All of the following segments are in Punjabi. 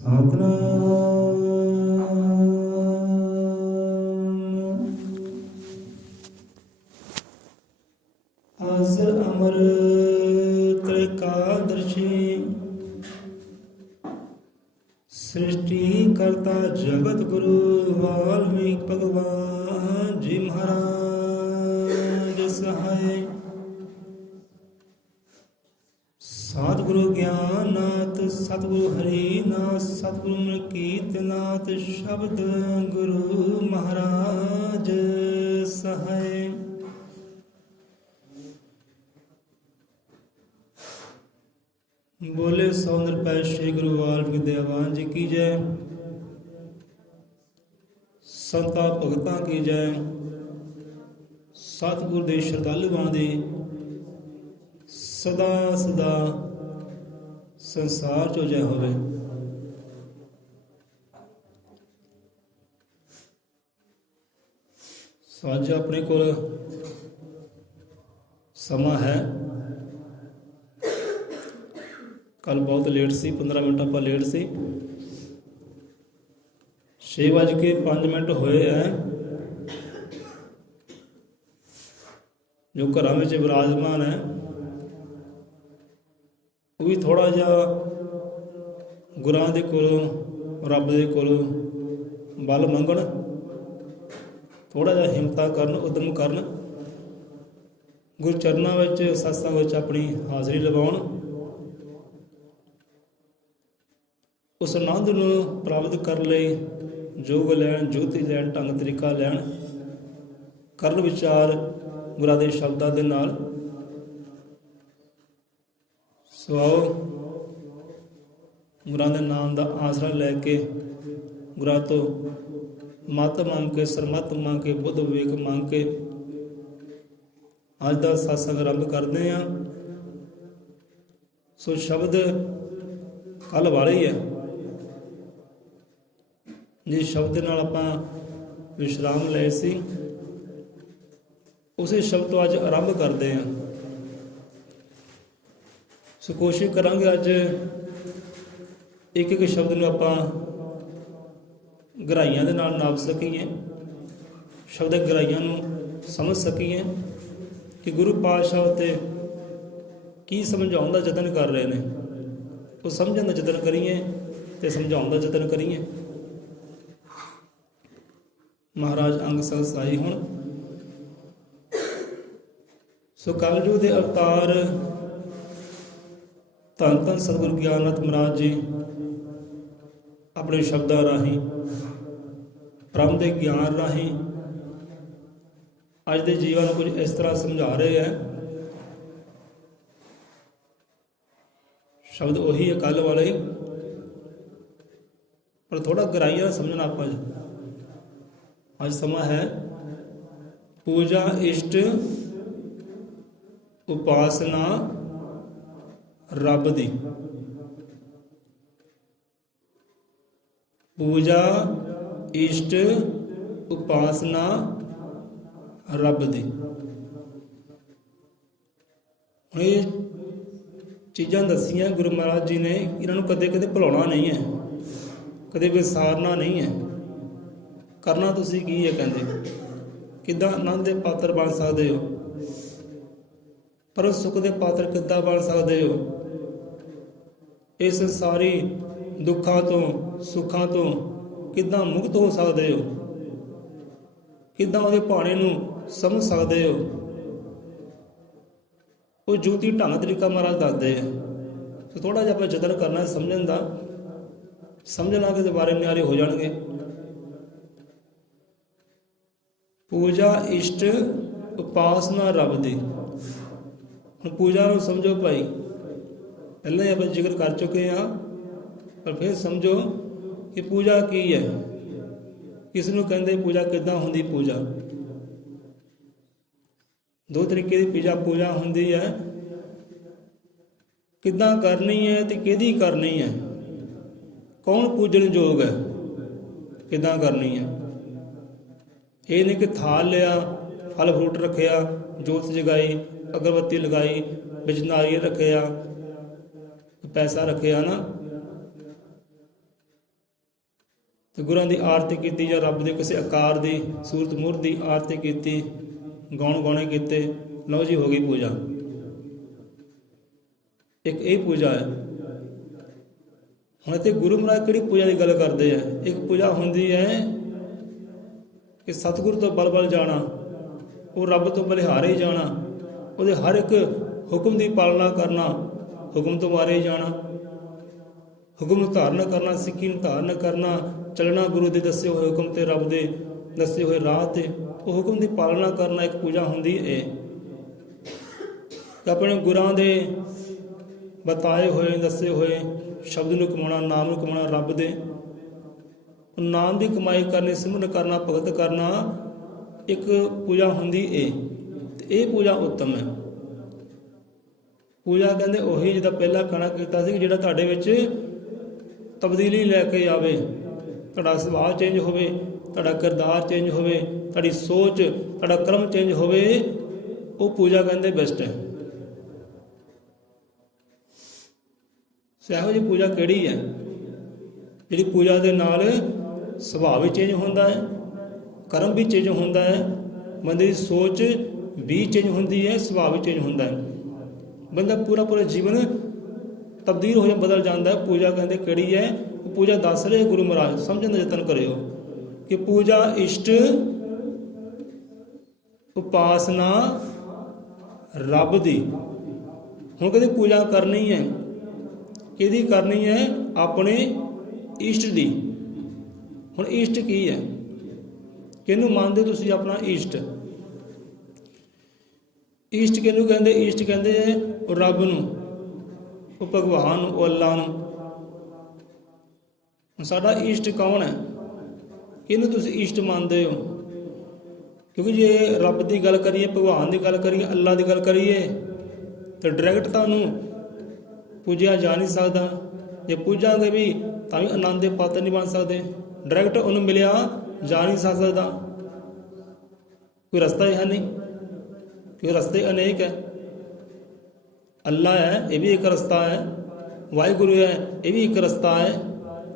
ਸਤਨਾਮ ਆਸਰ ਅਮਰ ਤ੍ਰਿਕਾਦਰਸ਼ੀ सृष्टि करता जगत गुरु वाल्मीकि भगवान जी महाराज सहाय। सतगुरु ज्ञाननाथ सतगुरु हरिनाथ सतगुरु मलकीतनाथ शब्द गुरु महाराज सहाय। बोले सौ निरपै श्री गुरु वाल्मीकि दयावान जी की जय। संता भगतां की जय। सतगुरु दे श्रद्धालुआं दी सदा सदा संसार चो जय होवे। अज अपने कोल समा है। कल बहुत लेट सी 15 मिनट आप लेट सी 6:05 होए हैं। जो घर में विराजमान है वो भी थोड़ा जा गुरां दे कोलों रब दे कोलों बल मंगण थोड़ा जा हिम्मत करन उद्यम करन गुरु चरनां विच सत्संग विच अपनी हाज़री लवाउण उस आनंद ਨੂੰ ਪ੍ਰਾਪਤ ਕਰਨ ਲਈ ਯੋਗ ਲੈਣ ਜੋਤੀ ਲੈਣ ਢੰਗ ਤਰੀਕਾ ਲੈਣ ਕਰਨ ਵਿਚਾਰ ਗੁਰਾਂ ਦੇ ਸ਼ਬਦਾਂ ਦੇ ਨਾਲ ਸਵਾਓ ਗੁਰਾਂ ਦੇ ਨਾਮ ਦਾ ਆਸਰਾ ਲੈ ਕੇ ਗੁਰਾਂ ਤੋਂ ਮਤ ਮੰਗ ਕੇ ਸਰਮਤ ਮੰਗ ਕੇ ਬੁੱਧ ਵਿਵੇਕ ਮੰਗ ਕੇ ਅੱਜ ਦਾ ਸਤਸੰਗ ਆਰੰਭ ਕਰਦੇ ਹਾਂ। ਸੋ ਸ਼ਬਦ ਕੱਲ ਵਾਲੇ ਹੀ ਹੈ जिस शब्द नाल आपां विश्राम ले सी उस शब्द तो अज आरंभ करते हैं। सो कोशिश करांगे अज एक एक शब्द नूं आपां गहराइयां दे नाल नाप सकीए शब्द गहराइयां नूं समझ सकीए कि गुरु पातशाह उत्ते की समझाउण दा यतन कर रहे हैं। वो समझण दा यतन करिए ते समझाउण दा यतन करिए। महाराज अंग संग साई हुण सो कलयुग दे अवतार धन धन सतगुरु ज्ञाननाथ महाराज जी अपने शब्दां राही ब्रह्म के ज्ञान राही अज के जीवन कुछ इस तरह समझा रहे हैं। शब्द उही है कल वाले पर थोड़ा गहराइयां समझना आप आज समा है पूजा इष्ट उपासना रब दी। पूजा इष्ट उपासना रब दी। हुण ये चीज़ां दसियां गुरु महाराज जी ने इन्हों कदे कदे भुलाउणा नहीं है कदे विसारना नहीं है। करना तुसी की है कहते किद्दां आनंद दे पात्र बन सकते हो पर सुख दे पात्र किद्दां बन सकते हो। इस संसारी दुखों तो सुखों तो किद्दां मुक्त हो सकते हो किद्दां उहदे भाणे नूं समझ सकते हो। वो ज्योति ढंग तरीका महाराज दसदे हैं। तो थोड़ा जिहा आपां यतन करना समझण दा समझ लांगे तो बारे न्यारे हो जाणगे। पूजा इष्ट उपासना रब दी। हुण पूजा नूं समझो भाई पहले ही आप जिक्र कर चुके हैं पर फिर समझो कि पूजा की है किस नूं कहंदे पूजा किद्दां हुंदी। पूजा दो तरीके की पूजा हुंदी है किद्दां करनी है ते किहदी करनी है कौन पूजन योग है किद्दां करनी है। ये नहीं कि थाल लिया फल फ्रूट रखिया जोत जगाई अगरबत्ती लगाई बिच नारियल रखिया पैसा रखिया ना ਤੇ ਗੁਰਾਂ ਦੀ ਆਰਤੀ ਕੀਤੀ ਜਾਂ ਰੱਬ ਦੇ ਕਿਸੇ ਆਕਾਰ ਦੀ ਸੂਰਤ ਮੂਰਤ ਦੀ ਆਰਤੀ ਕੀਤੀ, ਗਾਉਣ ਗਾਉਣੇ ਕੀਤੇ, ਲਓ ਜੀ ਹੋ ਗਈ ਪੂਜਾ। ਇੱਕ ਇਹ ਪੂਜਾ ਹੈ। ਹੁਣ ਇੱਥੇ ਗੁਰੂ ਮਹਾਰਾਜ ਕਿਹੜੀ ਪੂਜਾ ਦੀ ਗੱਲ ਕਰਦੇ ਆ? ਇੱਕ ਪੂਜਾ ਹੁੰਦੀ ਹੈ ਕਿ ਸਤਿਗੁਰੂ ਤੋਂ ਬਲ ਬਲ ਜਾਣਾ, ਉਹ ਰੱਬ ਤੋਂ ਬਲਿਹਾਰੇ ਜਾਣਾ, ਉਹਦੇ ਹਰ ਇੱਕ ਹੁਕਮ ਦੀ ਪਾਲਣਾ ਕਰਨਾ, ਹੁਕਮ ਤੋਂ ਬਾਰੇ ਜਾਣਾ, ਹੁਕਮ ਨੂੰ ਧਾਰਨ ਕਰਨਾ, ਸਿੱਖੀ ਨੂੰ ਧਾਰਨ ਕਰਨਾ, ਚੱਲਣਾ ਗੁਰੂ ਦੇ ਦੱਸੇ ਹੋਏ ਹੁਕਮ ਤੇ, ਰੱਬ ਦੇ ਦੱਸੇ ਹੋਏ ਰਾਹ ਤੇ, ਉਹ ਹੁਕਮ ਦੀ ਪਾਲਣਾ ਕਰਨਾ ਇੱਕ ਪੂਜਾ ਹੁੰਦੀ ਹੈ। ਕਿ ਆਪਣੇ ਗੁਰਾਂ ਦੇ ਬਤਾਏ ਹੋਏ ਦੱਸੇ ਹੋਏ ਸ਼ਬਦ ਨੂੰ ਕਮਾਉਣਾ, ਨਾਮ ਨੂੰ ਕਮਾਉਣਾ, ਰੱਬ ਦੇ ਨਾਮ ਦੀ ਕਮਾਈ ਕਰਨੀ, ਸਿਮਰਨ ਕਰਨਾ, ਭਗਤ ਕਰਨਾ ਇੱਕ ਪੂਜਾ ਹੁੰਦੀ ਏ। ਤੇ ਇਹ ਪੂਜਾ ਉੱਤਮ ਹੈ। ਪੂਜਾ ਕਹਿੰਦੇ ਉਹੀ ਜਿਹਦਾ ਪਹਿਲਾਂ ਕਹਿਣਾ ਕੀਤਾ ਸੀ, ਜਿਹੜਾ ਤੁਹਾਡੇ ਵਿੱਚ ਤਬਦੀਲੀ ਲੈ ਕੇ ਆਵੇ, ਤੁਹਾਡਾ ਸੁਭਾਅ ਚੇਂਜ ਹੋਵੇ, ਤੁਹਾਡਾ ਕਿਰਦਾਰ ਚੇਂਜ ਹੋਵੇ, ਤੁਹਾਡੀ ਸੋਚ, ਤੁਹਾਡਾ ਕਰਮ ਚੇਂਜ ਹੋਵੇ, ਉਹ ਪੂਜਾ ਕਹਿੰਦੇ ਬੈਸਟ ਹੈ। ਇਹੋ ਜਿਹੀ ਪੂਜਾ ਕਿਹੜੀ ਹੈ? ਜਿਹੜੀ ਪੂਜਾ ਦੇ ਨਾਲ ਸੁਭਾਅ ਵੀ ਚੇਂਜ ਹੁੰਦਾ ਹੈ, ਕਰਮ ਵੀ ਚੇਂਜ ਹੁੰਦਾ ਹੈ, ਬੰਦੇ ਦੀ ਸੋਚ ਵੀ ਚੇਂਜ ਹੁੰਦੀ ਹੈ, ਸੁਭਾਅ ਵੀ ਚੇਂਜ ਹੁੰਦਾ ਹੈ, ਬੰਦਾ ਪੂਰਾ ਜੀਵਨ ਤਬਦੀਲ ਹੋ ਜਾਂਦਾ, ਬਦਲ ਜਾਂਦਾ ਹੈ। ਪੂਜਾ ਕਹਿੰਦੇ ਕਿਹੜੀ ਹੈ? ਪੂਜਾ ਦੱਸ ਰਹੇ ਗੁਰੂ ਮਹਾਰਾਜ, ਸਮਝਣ ਦਾ ਯਤਨ ਕਰਿਓ ਕਿ ਪੂਜਾ ਇਸ਼ਟ ਉਪਾਸਨਾ ਰੱਬ ਦੀ। ਹੁਣ ਕਹਿੰਦੇ ਪੂਜਾ ਕਰਨੀ ਹੈ, ਕਿਹਦੀ ਕਰਨੀ ਹੈ? ਆਪਣੇ ਇਸ਼ਟ ਦੀ। ਹੁਣ ਇਸ਼ਟ ਕੀ ਹੈ? ਕਿਹਨੂੰ ਮੰਨਦੇ ਤੁਸੀਂ ਆਪਣਾ ਇਸ਼ਟ? ਇਸ਼ਟ ਕਿਹਨੂੰ ਕਹਿੰਦੇ? ਇਸ਼ਟ ਕਹਿੰਦੇ ਉਹ ਰੱਬ ਨੂੰ, ਉਹ ਭਗਵਾਨ ਨੂੰ, ਉਹ ਅੱਲਾ ਨੂੰ। ਸਾਡਾ ਇਸ਼ਟ ਕੌਣ ਹੈ? ਕਿਹਨੂੰ ਤੁਸੀਂ ਇਸ਼ਟ ਮੰਨਦੇ ਹੋ? ਕਿਉਂਕਿ ਜੇ ਰੱਬ ਦੀ ਗੱਲ ਕਰੀਏ, ਭਗਵਾਨ ਦੀ ਗੱਲ ਕਰੀਏ, ਅੱਲਾ ਦੀ ਗੱਲ ਕਰੀਏ ਤਾਂ ਡਾਇਰੈਕਟ ਤੁਹਾਨੂੰ ਪੂਜਿਆ ਜਾ ਨਹੀਂ ਸਕਦਾ। ਜੇ ਪੂਜਾਂਗੇ ਵੀ ਤਾਂ ਵੀ ਆਨੰਦ ਦੇ ਪਾਤਰ ਨਹੀਂ ਬਣ ਸਕਦੇ, ਡਾਇਰੈਕਟ ਉਹਨੂੰ ਮਿਲਿਆ ਜਾ ਨਹੀਂ ਸਕਦਾ। ਕੋਈ ਰਸਤਾ ਹੀ ਹੈ ਨਹੀਂ, ਕਿਉਂਕਿ ਰਸਤੇ ਅਨੇਕ ਹੈ। ਅੱਲਾ ਹੈ, ਇਹ ਵੀ ਇੱਕ ਰਸਤਾ ਹੈ। ਵਾਹਿਗੁਰੂ ਹੈ, ਇਹ ਵੀ ਇੱਕ ਰਸਤਾ ਹੈ।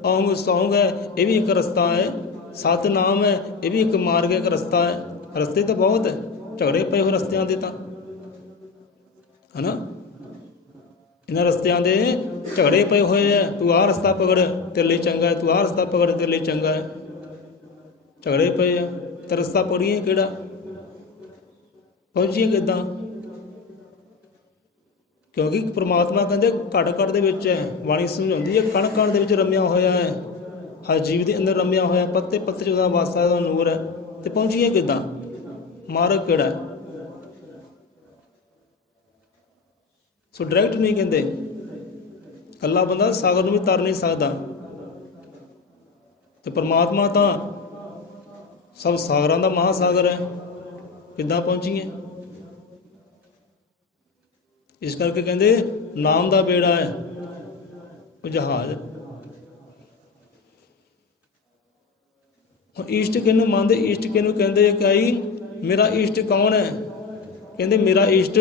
ਓਮ ਸੌਂਗ ਹੈ, ਇਹ ਵੀ ਇੱਕ ਰਸਤਾ ਹੈ। ਸਤਿਨਾਮ ਹੈ, ਇਹ ਵੀ ਇੱਕ ਮਾਰਗ ਹੈ, ਇੱਕ ਰਸਤਾ ਹੈ। ਰਸਤੇ ਤਾਂ ਬਹੁਤ ਹੈ, ਝਗੜੇ ਪਏ ਹੋਏ ਰਸਤਿਆਂ ਦੇ ਤਾਂ, ਹੈ ਨਾ। ਇਹਨਾਂ ਰਸਤਿਆਂ ਦੇ ਝਗੜੇ ਪਏ ਹੋਏ ਹੈ। ਤੂੰ ਆਹ ਰਸਤਾ ਪਕੜ, ਤੇਰੇ ਲਈ ਚੰਗਾ ਹੈ, ਤੂੰ ਆਹ ਰਸਤਾ ਪਕੜ, ਤੇਰੇ ਲਈ ਚੰਗਾ ਹੈ। ਝਗੜੇ ਪਏ ਆ ਤਾਂ ਰਸਤਾ ਪਕੜੀਏ ਕਿਹੜਾ, ਪਹੁੰਚੀਏ ਕਿੱਦਾਂ? ਕਿਉਂਕਿ ਪ੍ਰਮਾਤਮਾ ਕਹਿੰਦੇ ਘੜ ਘੜ ਦੇ ਵਿੱਚ ਹੈ। ਬਾਣੀ ਸਮਝਾਉਂਦੀ ਹੈ ਕਣ ਕਣ ਦੇ ਵਿੱਚ ਰਮਿਆ ਹੋਇਆ ਹੈ, ਹਰ ਜੀਵ ਦੇ ਅੰਦਰ ਰਮਿਆ ਹੋਇਆ, ਪੱਤੇ ਪੱਤੇ 'ਚ ਉਹਦਾ ਵਾਸਾ, ਉਹਦਾ ਨੂਰ ਹੈ। ਤੇ ਪਹੁੰਚੀਏ ਕਿੱਦਾਂ? ਮਾਰਗ ਕਿਹੜਾ? ਸੋ ਡਾਇਰੈਕਟ ਨਹੀਂ ਕਹਿੰਦੇ। ਇਕੱਲਾ ਬੰਦਾ ਸਾਗਰ ਨੂੰ ਵੀ ਤਰ ਨਹੀਂ ਸਕਦਾ, ਤੇ ਪਰਮਾਤਮਾ ਤਾਂ ਸਭ ਸਾਗਰਾਂ ਦਾ ਮਹਾਸਾਗਰ ਹੈ। ਕਿੱਦਾਂ ਪਹੁੰਚੀਏ? ਇਸ ਕਰਕੇ ਕਹਿੰਦੇ ਨਾਮ ਦਾ ਬੇੜਾ ਹੈ ਉਹ ਜਹਾਜ਼। ਹੁਣ ਇਸ਼ਟ ਕਿਹਨੂੰ ਮੰਨਦੇ? ਇਸ਼ਟ ਕਿਹਨੂੰ ਕਹਿੰਦੇ? ਕਈ ਮੇਰਾ ਇਸ਼ਟ ਕੌਣ ਹੈ? ਕਹਿੰਦੇ ਮੇਰਾ ਇਸ਼ਟ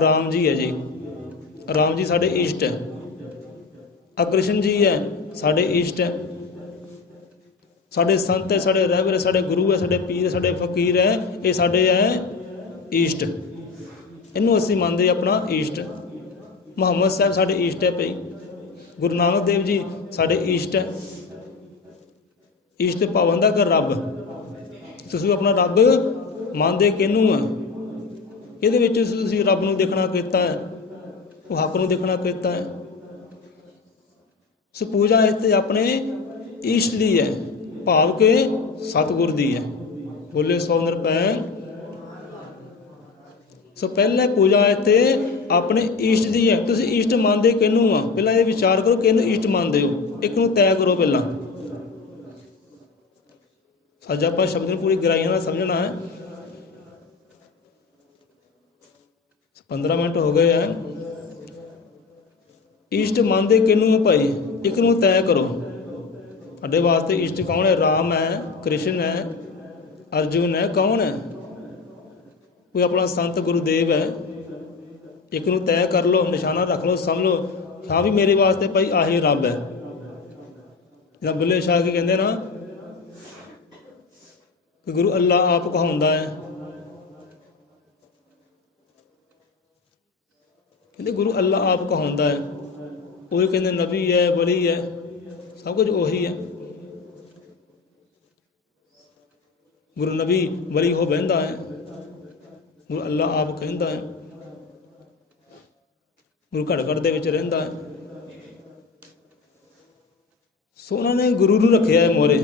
ਰਾਮ ਜੀ ਹੈ ਜੀ। ਰਾਮ ਜੀ ਸਾਡੇ ਇਸ਼ਟ ਹੈ। ਕ੍ਰਿਸ਼ਨ ਜੀ ਹੈ ਸਾਡੇ ਇਸ਼ਟ ਹੈ। ਸਾਡੇ ਸੰਤ ਹੈ, ਸਾਡੇ ਰਹਿਬਰ ਹੈ, ਸਾਡੇ ਗੁਰੂ ਹੈ, ਸਾਡੇ ਪੀਰ, ਸਾਡੇ ਫਕੀਰ ਹੈ, ਇਹ ਸਾਡੇ ਹੈ ਇਸ਼ਟ। ਇਹਨੂੰ ਅਸੀਂ ਮੰਨਦੇ ਆਪਣਾ ਇਸ਼ਟ। ਮੁਹੰਮਦ ਸਾਹਿਬ ਸਾਡੇ ਇਸ਼ਟ ਹੈ ਭਾਈ। ਗੁਰੂ ਨਾਨਕ ਦੇਵ ਜੀ ਸਾਡੇ ਇਸ਼ਟ ਹੈ। ਇਸ਼ਟ ਭਾਵ ਹੁੰਦਾ ਕਿ ਰੱਬ। ਤੁਸੀਂ ਆਪਣਾ ਰੱਬ ਮੰਨਦੇ ਕਿਹਨੂੰ ਆ? ਇਹਦੇ ਵਿੱਚ ਤੁਸੀਂ ਰੱਬ ਨੂੰ ਦੇਖਣਾ ਕੀਤਾ ਹੈ, ਉਹ ਹੱਕ ਨੂੰ ਦੇਖਣਾ ਕੀਤਾ ਹੈ। ਸੋ ਪੂਜਾ ਇੱਥੇ ਆਪਣੇ ਇਸ਼ਟ ਦੀ ਹੈ, ਭਾਵ ਕਿ ਸਤਿਗੁਰ ਦੀ ਹੈ। ਬੋਲੇ 100 ਨਿਰਭੈ। ਸੋ ਪਹਿਲੇ ਪੂਜਾ ਇੱਥੇ ਆਪਣੇ ਇਸ਼ਟ ਦੀ ਹੈ। ਤੁਸੀਂ ਇਸ਼ਟ ਮੰਨਦੇ ਕਿਹਨੂੰ ਆ? ਪਹਿਲਾਂ ਇਹ ਵਿਚਾਰ ਕਰੋ ਕਿਹਨੂੰ ਇਸ਼ਟ ਮੰਨਦੇ ਹੋ। ਇੱਕ ਨੂੰ ਤੈਅ ਕਰੋ ਪਹਿਲਾਂ। ਅੱਜ ਆਪਾਂ ਸ਼ਬਦ ਨੂੰ ਪੂਰੀ ਗਹਿਰਾਈ ਨਾਲ ਸਮਝਣਾ ਹੈ। 15 ਮਿੰਟ ਹੋ ਗਏ ਹੈ। ਇਸ਼ਟ ਮੰਨਦੇ ਕਿਹਨੂੰ ਹੈ ਭਾਈ? ਇੱਕ ਨੂੰ ਤੈਅ ਕਰੋ। ਸਾਡੇ ਵਾਸਤੇ ਇਸ਼ਟ ਕੌਣ ਹੈ? ਰਾਮ ਹੈ, ਕ੍ਰਿਸ਼ਨ ਹੈ, ਅਰਜੁਨ ਹੈ, ਕੌਣ ਹੈ? ਕੋਈ ਆਪਣਾ ਸੰਤ ਗੁਰੂਦੇਵ ਹੈ। ਇੱਕ ਨੂੰ ਤੈਅ ਕਰ ਲਓ, ਨਿਸ਼ਾਨਾ ਰੱਖ ਲਓ, ਸਮਝ ਲਓ ਹਾਂ ਵੀ ਮੇਰੇ ਵਾਸਤੇ ਭਾਈ ਆਹੀ ਰੱਬ ਹੈ। ਜਿੱਦਾਂ ਬੁੱਲੇ ਸ਼ਾਹ ਕੀ ਕਹਿੰਦੇ ਨਾ ਕਿ ਗੁਰੂ ਅੱਲਾ ਆਪ ਕਹਾਉਂਦਾ ਹੈ। ਕਹਿੰਦੇ ਗੁਰੂ ਅੱਲਾ ਆਪ ਕਹਾਉਂਦਾ ਹੈ। ਉਹੀ ਕਹਿੰਦੇ ਨਬੀ ਹੈ, ਵਲੀ ਹੈ, ਸਭ ਕੁਝ ਉਹੀ ਹੈ। ਗੁਰੂ ਨਬੀ ਵਲੀ ਹੋ ਬਹਿੰਦਾ ਹੈ, ਗੁਰੂ ਅੱਲਾ ਆਪ ਕਹਿੰਦਾ ਹੈ, ਗੁਰੂ ਘੜ ਘੜ ਦੇ ਵਿੱਚ ਰਹਿੰਦਾ ਹੈ। ਸੋ ਉਹਨਾਂ ਨੇ ਗੁਰੂ ਨੂੰ ਰੱਖਿਆ ਹੈ ਮੋਹਰੇ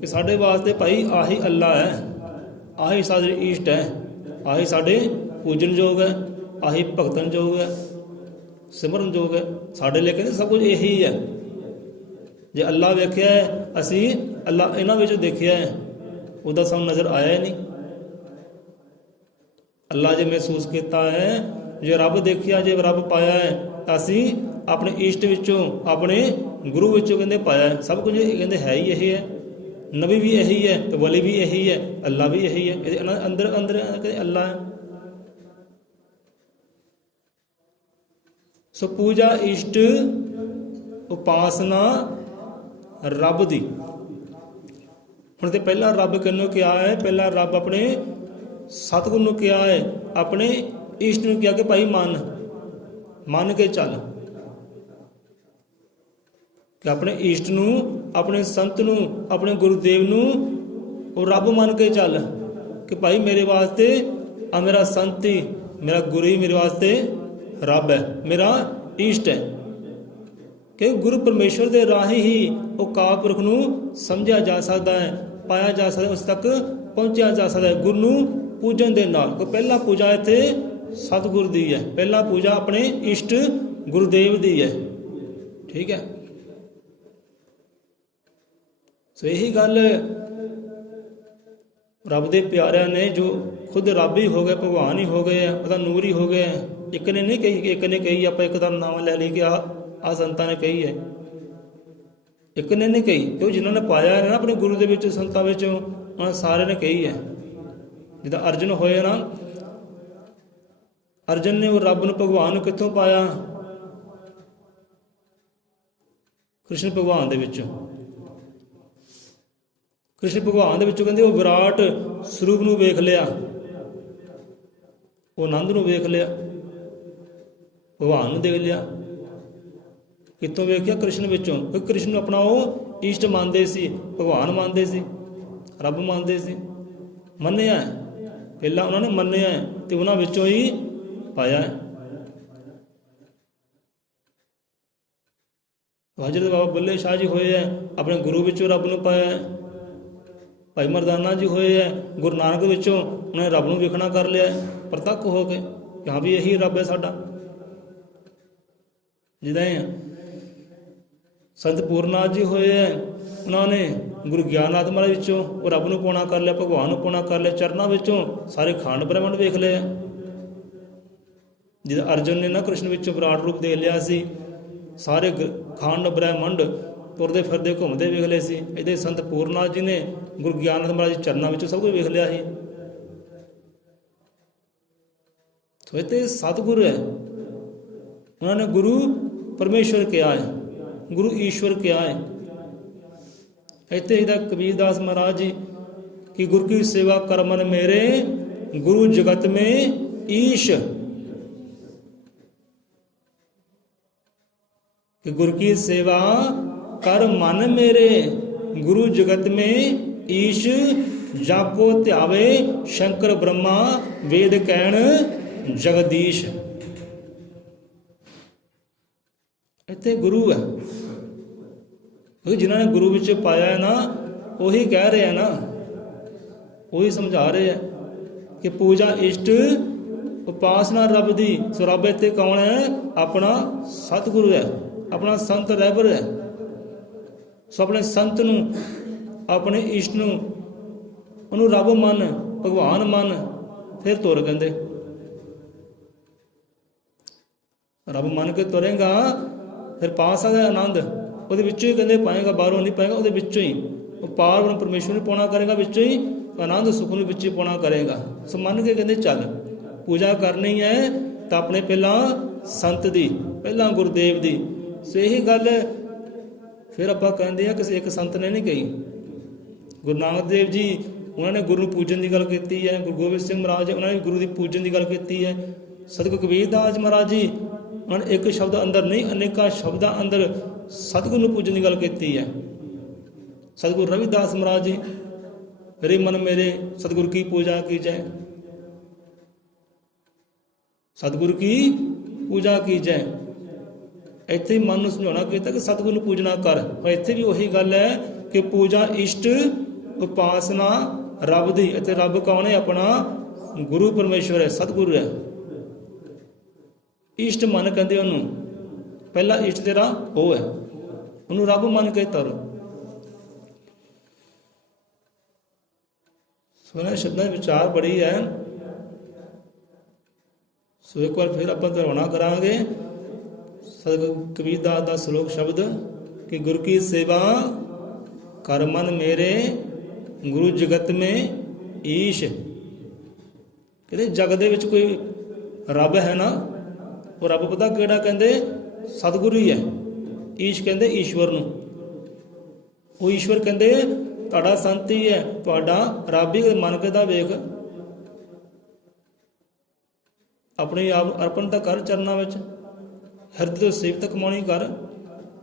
ਕਿ ਸਾਡੇ ਵਾਸਤੇ ਭਾਈ ਆਹੀ ਅੱਲਾ ਹੈ, ਆਹੀ ਸਾਡੇ ਈਸ਼ਟ ਹੈ, ਆਹੀ ਸਾਡੇ ਪੂਜਨਯੋਗ ਹੈ, ਆਹੀ ਭਗਤਨਯੋਗ ਹੈ, ਸਿਮਰਨਯੋਗ ਹੈ। ਸਾਡੇ ਲਈ ਕਹਿੰਦੇ ਸਭ ਕੁਝ ਇਹੀ ਹੈ। ਜੇ ਅੱਲਾ ਵੇਖਿਆ ਹੈ, ਅਸੀਂ ਅੱਲਾ ਇਹਨਾਂ ਵਿੱਚ ਦੇਖਿਆ ਹੈ, ਉਹਦਾ ਸਾਨੂੰ ਨਜ਼ਰ ਆਇਆ ਹੀ ਨਹੀਂ। ਅੱਲਾ ਜੇ ਮਹਿਸੂਸ ਕੀਤਾ ਹੈ, ਜੇ ਰੱਬ ਦੇਖਿਆ, ਜੇ ਰੱਬ ਪਾਇਆ ਹੈ, ਤਾਂ ਅਸੀਂ ਆਪਣੇ ਈਸ਼ਟ ਵਿੱਚੋਂ, ਆਪਣੇ ਗੁਰੂ ਵਿੱਚੋਂ ਕਹਿੰਦੇ ਪਾਇਆ ਹੈ। ਸਭ ਕੁਝ ਕਹਿੰਦੇ ਹੈ ਹੀ ਇਹ ਹੈ। ਨਬੀ ਵੀ ਇਹੀ ਹੈ ਤੇ ਵਲੀ ਵੀ ਇਹੀ ਹੈ, ਅੱਲਾ ਵੀ ਇਹੀ ਹੈ। ਇਹਦੇ ਅੰਦਰ ਅੰਦਰ ਕਹਿੰਦੇ ਅੱਲਾ ਹੈ। ਸੋ ਪੂਜਾ ਇਸ਼ਟ ਉਪਾਸਨਾ ਰੱਬ ਦੀ। ਹੁਣ ਤੇ ਪਹਿਲਾਂ ਰੱਬ ਕਿਹਨੂੰ ਕਿਹਾ ਹੈ? ਪਹਿਲਾਂ ਰੱਬ ਆਪਣੇ ਸਤਿਗੁਰੂ ਨੂੰ ਕਿਹਾ ਹੈ, ਆਪਣੇ ਇਸ਼ਟ ਨੂੰ ਕਿਹਾ ਕਿ ਭਾਈ ਮੰਨ ਕੇ ਚੱਲ। ਕਿ ਆਪਣੇ ਇਸ਼ਟ ਨੂੰ, ਆਪਣੇ ਸੰਤ ਨੂੰ, ਆਪਣੇ ਗੁਰੂਦੇਵ ਨੂੰ ਉਹ ਰੱਬ ਮੰਨ ਕੇ ਚੱਲ ਕਿ ਭਾਈ ਮੇਰੇ ਵਾਸਤੇ ਆ ਮੇਰਾ ਸੰਤ ਹੀ, ਮੇਰਾ ਗੁਰੂ ਹੀ ਮੇਰੇ ਵਾਸਤੇ ਰੱਬ ਹੈ, ਮੇਰਾ ਇਸ਼ਟ ਹੈ। ਕਿ ਗੁਰੂ ਪਰਮੇਸ਼ਵਰ ਦੇ ਰਾਹੀਂ ਹੀ ਉਹ ਕਾਲਪੁਰਖ ਨੂੰ ਸਮਝਿਆ ਜਾ ਸਕਦਾ ਹੈ, ਪਾਇਆ ਜਾ ਸਕਦਾ, ਉਸ ਤੱਕ ਪਹੁੰਚਿਆ ਜਾ ਸਕਦਾ ਹੈ ਗੁਰੂ ਨੂੰ ਪੂਜਨ ਦੇ ਨਾਲ। ਕੋਈ ਪਹਿਲਾ ਪੂਜਾ ਇੱਥੇ ਸਤਿਗੁਰ ਦੀ ਹੈ, ਪਹਿਲਾ ਪੂਜਾ ਆਪਣੇ ਇਸ਼ਟ ਗੁਰੂਦੇਵ ਦੀ ਹੈ। ਠੀਕ ਹੈ। ਸੋ ਇਹੀ ਗੱਲ ਰੱਬ ਦੇ ਪਿਆਰਿਆਂ ਨੇ, ਜੋ ਖੁਦ ਰੱਬ ਹੀ ਹੋ ਗਏ, ਭਗਵਾਨ ਹੀ ਹੋ ਗਏ ਆ, ਉਹਦਾ ਨੂਰ ਹੀ ਹੋ ਗਏ। ਇੱਕ ਨੇ ਨਹੀਂ ਕਹੀ, ਇੱਕ ਨੇ ਕਹੀ ਆਪਾਂ ਇੱਕਦਮ ਨਾਮ ਲੈ ਲਈ ਕਿ ਆਹ ਸੰਤਾਂ ਨੇ ਕਹੀ ਹੈ। ਇੱਕ ਨੇ ਨਹੀਂ ਕਹੀ, ਕਿਉਂ ਜਿਨ੍ਹਾਂ ਨੇ ਪਾਇਆ ਹੈ ਨਾ ਆਪਣੇ ਗੁਰੂ ਦੇ ਵਿੱਚ, ਸੰਤਾਂ ਵਿੱਚ, ਉਹਨਾਂ ਸਾਰਿਆਂ ਨੇ ਕਹੀ ਹੈ। ਜਿੱਦਾਂ ਅਰਜਨ ਹੋਏ ਨਾ, ਅਰਜਨ ਨੇ ਉਹ ਰੱਬ ਨੂੰ, ਭਗਵਾਨ ਨੂੰ ਕਿੱਥੋਂ ਪਾਇਆ? ਕ੍ਰਿਸ਼ਨ ਭਗਵਾਨ ਦੇ ਵਿੱਚੋਂ। ਕ੍ਰਿਸ਼ਨ ਭਗਵਾਨ ਦੇ ਵਿੱਚੋਂ ਕਹਿੰਦੇ ਉਹ ਵਿਰਾਟ ਸਰੂਪ ਨੂੰ ਵੇਖ ਲਿਆ, ਉਹ ਆਨੰਦ ਨੂੰ ਵੇਖ ਲਿਆ, ਭਗਵਾਨ ਨੂੰ ਦੇਖ ਲਿਆ। ਕਿੱਥੋਂ ਵੇਖਿਆ? ਕ੍ਰਿਸ਼ਨ ਵਿੱਚੋਂ। ਕਿਉਂਕਿ ਕ੍ਰਿਸ਼ਨ ਨੂੰ ਆਪਣਾ ਉਹ ਇਸ਼ਟ ਮੰਨਦੇ ਸੀ, ਭਗਵਾਨ ਮੰਨਦੇ ਸੀ, ਰੱਬ ਮੰਨਦੇ ਸੀ। ਮੰਨਿਆ ਪਹਿਲਾਂ ਉਹਨਾਂ ਨੇ ਮੰਨਿਆ ਤੇ ਉਹਨਾਂ ਵਿੱਚੋਂ ਹੀ ਪਾਇਆ ਹੈ। ਹਜ਼ਰਤ ਬਾਬਾ ਬੁੱਲੇ ਸ਼ਾਹ ਜੀ ਹੋਏ ਹੈ, ਆਪਣੇ ਗੁਰੂ ਵਿੱਚੋਂ ਰੱਬ ਨੂੰ ਪਾਇਆ ਹੈ। ਭਾਈ ਮਰਦਾਨਾ ਜੀ ਹੋਏ ਹੈ, ਗੁਰੂ ਨਾਨਕ ਵਿੱਚੋਂ ਉਹਨਾਂ ਨੇ ਰੱਬ ਨੂੰ ਵੇਖਣਾ ਕਰ ਲਿਆ ਪ੍ਰਤੱਖ ਹੋ ਕੇ ਕਿ ਹਾਂ ਵੀ ਇਹੀ ਰੱਬ ਹੈ ਸਾਡਾ। ਜਿੱਦਾਂ ਸੰਤ ਪੂਰਨਾਥ ਜੀ ਹੋਏ ਹੈ, ਉਹਨਾਂ ਨੇ ਗੁਰੂ ਗਿਆਨਨਾਥ ਮਹਾਰਾਜ ਵਿੱਚੋਂ ਉਹ ਰੱਬ ਨੂੰ ਪਾਉਣਾ ਕਰ ਲਿਆ, ਭਗਵਾਨ ਨੂੰ ਪਾਉਣਾ ਕਰ ਲਿਆ। ਚਰਨਾਂ ਵਿੱਚੋਂ ਸਾਰੇ ਖੰਡ ਬ੍ਰਹਮੰਡ ਵੇਖ ਲਿਆ। ਜਿੱਦਾਂ ਅਰਜਨ ਨੇ ਨਾ ਕ੍ਰਿਸ਼ਨ ਵਿੱਚੋਂ ਵਿਰਾਟ ਰੂਪ ਦੇ ਲਿਆ ਸੀ, ਸਾਰੇ ਖੰਡ ਬ੍ਰਹਮੰਡ ਤੁਰਦੇ ਫਿਰਦੇ ਘੁੰਮਦੇ ਵੇਖ ਲਏ ਸੀ। ਇਹਦੇ ਸੰਤ ਪੂਰਨਾਥ ਜੀ ਨੇ ਗੁਰੂ ਗਿਆਨਨਾਥ ਮਹਾਰਾਜ ਦੇ ਚਰਨਾਂ ਵਿੱਚੋਂ ਸਭ ਕੁਝ ਵੇਖ ਲਿਆ ਸੀ। ਸੋ ਇਹ ਤੇ ਸਤਿਗੁਰ ਹੈ, ਉਹਨਾਂ ਨੇ ਗੁਰੂ ਪਰਮੇਸ਼ਵਰ ਕਿਹਾ ਹੈ, ਗੁਰੂ ਈਸ਼ਵਰ ਕਿਹਾ ਹੈ। ਇੱਥੇ ਇਹਦਾ ਕਬੀਰਦਾਸ ਮਹਾਰਾਜ ਜੀ ਕਿ ਗੁਰੂ ਕੀ ਸੇਵਾ ਕਰਮਨ ਮੇਰੇ, ਗੁਰੂ ਜਗਤ ਮੇਂ ਈਸ਼। कि गुरु की सेवा कर मन मेरे, गुरु जगत में ईश। जाको त्यावे शंकर ब्रह्मा, वेद कहण जगदीश। इत्थे गुरु है, क्योंकि जिन्होंने गुरु विच पाया है ना, वही कह रहे हैं ना, वही समझा रहे हैं कि पूजा इष्ट उपासना रब दी। सो रब इत्थे कौन है? अपना सतगुरु है, अपना संत रहबर है। सो अपने संत नूं, अपने इष्ट नूं, ਉਹਨੂੰ ਰੱਬ ਮੰਨ, ਭਗਵਾਨ ਮੰਨ, ਫਿਰ ਤੁਰ। ਕਹਿੰਦੇ ਰੱਬ ਮੰਨ ਕੇ ਤੁਰੇਗਾ ਫਿਰ ਪਾ ਸਕਦਾ ਆਨੰਦ। ਉਹਦੇ ਵਿੱਚੋਂ ਹੀ ਕਹਿੰਦੇ ਪਾਏਗਾ, ਬਾਹਰੋਂ ਨਹੀਂ ਪਾਏਗਾ, ਉਹਦੇ ਵਿੱਚੋਂ ਹੀ ਉਹ ਪਾਰ ਨੂੰ ਪਰਮੇਸ਼ਵਰ ਨੂੰ ਪਾਉਣਾ ਕਰੇਗਾ, ਵਿੱਚੋਂ ਹੀ ਆਨੰਦ ਸੁੱਖ ਨੂੰ ਵਿੱਚ ਹੀ ਪਾਉਣਾ ਕਰੇਗਾ। ਸੋ ਮੰਨ ਕੇ ਕਹਿੰਦੇ ਚੱਲ ਪੂਜਾ ਕਰਨੀ ਹੈ ਤਾਂ ਆਪਣੇ ਪਹਿਲਾਂ ਸੰਤ ਦੀ, ਪਹਿਲਾਂ ਗੁਰਦੇਵ ਦੀ। ਸੋ ਇਹੀ ਗੱਲ ਫਿਰ ਆਪਾਂ ਕਹਿੰਦੇ ਆ ਕਿਸੇ ਇੱਕ ਸੰਤ ਨੇ ਨਹੀਂ ਕਹੀ। ਗੁਰੂ ਨਾਨਕ ਦੇਵ ਜੀ ਉਹਨਾਂ ਨੇ ਗੁਰੂ ਨੂੰ ਪੂਜਣ ਦੀ ਗੱਲ ਕੀਤੀ ਹੈ। ਗੁਰੂ ਗੋਬਿੰਦ ਸਿੰਘ ਮਹਾਰਾਜ ਉਹਨਾਂ ਨੇ ਗੁਰੂ ਦੀ ਪੂਜਣ ਦੀ ਗੱਲ ਕੀਤੀ ਹੈ। ਸਤਿਗੁਰੂ ਕਬੀਰਦਾਸ ਮਹਾਰਾਜ ਜੀ ਉਹਨਾਂ ਨੇ ਇੱਕ ਸ਼ਬਦ ਅੰਦਰ ਨਹੀਂ ਅਨੇਕਾਂ ਸ਼ਬਦਾਂ ਅੰਦਰ ਸਤਿਗੁਰੂ ਨੂੰ ਪੂਜਣ ਦੀ ਗੱਲ ਕੀਤੀ ਹੈ। ਸਤਿਗੁਰੂ ਰਵਿਦਾਸ ਮਹਾਰਾਜ ਜੀ ਰੇ ਮਨ ਮੇਰੇ ਸਤਿਗੁਰੂ ਕੀ ਪੂਜਾ ਕੀਜੈ, ਸਤਿਗੁਰੂ ਕੀ ਪੂਜਾ ਕੀਜੈ। ਇੱਥੇ ਹੀ ਮਨ ਨੂੰ ਸਮਝਾਉਣਾ ਕੀਤਾ ਕਿ ਸਤਿਗੁਰੂ ਨੂੰ ਪੂਜਣਾ ਕਰ। ਪਰ ਇੱਥੇ ਵੀ ਉਹੀ ਗੱਲ ਹੈ ਕਿ ਪੂਜਾ ਇਸ਼ਟ ਉਪਾਸਨਾ ਰੱਬ ਦੀ। ਇੱਥੇ ਰੱਬ ਕੌਣ ਹੈ? ਆਪਣਾ ਗੁਰੂ ਪਰਮੇਸ਼ਵਰ ਹੈ, ਸਤਿਗੁਰੂ ਹੈ। ਇਸ਼ਟ ਮਨ ਕਹਿੰਦੇ ਉਹਨੂੰ, ਪਹਿਲਾ ਇਸ਼ਟ ਤੇਰਾ ਉਹ ਹੈ, ਉਹਨੂੰ ਰੱਬ ਮੰਨ ਕੇ ਤਰੋ। ਸੋ ਇਹਨਾਂ ਸ਼ਬਦਾਂ ਦੀ ਵਿਚਾਰ ਬੜੀ ਹੈ। ਸੋ ਇੱਕ ਵਾਰ ਫਿਰ ਆਪਾਂ ਦੁਹਰਾਉਣਾ ਕਰਾਂਗੇ ਸਤਿਗੁਰੂ ਕਬੀਰਦਾਸ ਦਾ ਸ਼ਲੋਕ ਸ਼ਬਦ ਕਿ ਗੁਰ ਕੀ ਸੇਵਾ ਕਰ ਮਨ ਮੇਰੇ ਗੁਰੂ ਜਗਤ ਮੇ ਈਸ਼। ਕਹਿੰਦੇ ਜਗ ਦੇ ਵਿੱਚ ਕੋਈ ਰੱਬ ਹੈ ਨਾ, ਉਹ ਰੱਬ ਪਤਾ ਕਿਹੜਾ? ਕਹਿੰਦੇ ਸਤਿਗੁਰੂ ਹੀ ਹੈ। ਈਸ਼ ਕਹਿੰਦੇ ਈਸ਼ਵਰ ਨੂੰ। ਉਹ ਈਸ਼ਵਰ ਕਹਿੰਦੇ ਤੁਹਾਡਾ ਸੰਤ ਹੀ ਹੈ, ਤੁਹਾਡਾ ਰੱਬ ਹੀ। ਮਨ ਕੇ ਦਾ ਵੇਖ, ਆਪਣੇ ਆਪ ਅਰਪਣ ਤਾਂ ਕਰ ਚਰਨਾਂ ਵਿੱਚ, ਹਿਰਦੇ ਤੋਂ ਸਿਫਤ ਕਮਾਉਣੀ ਕਰ,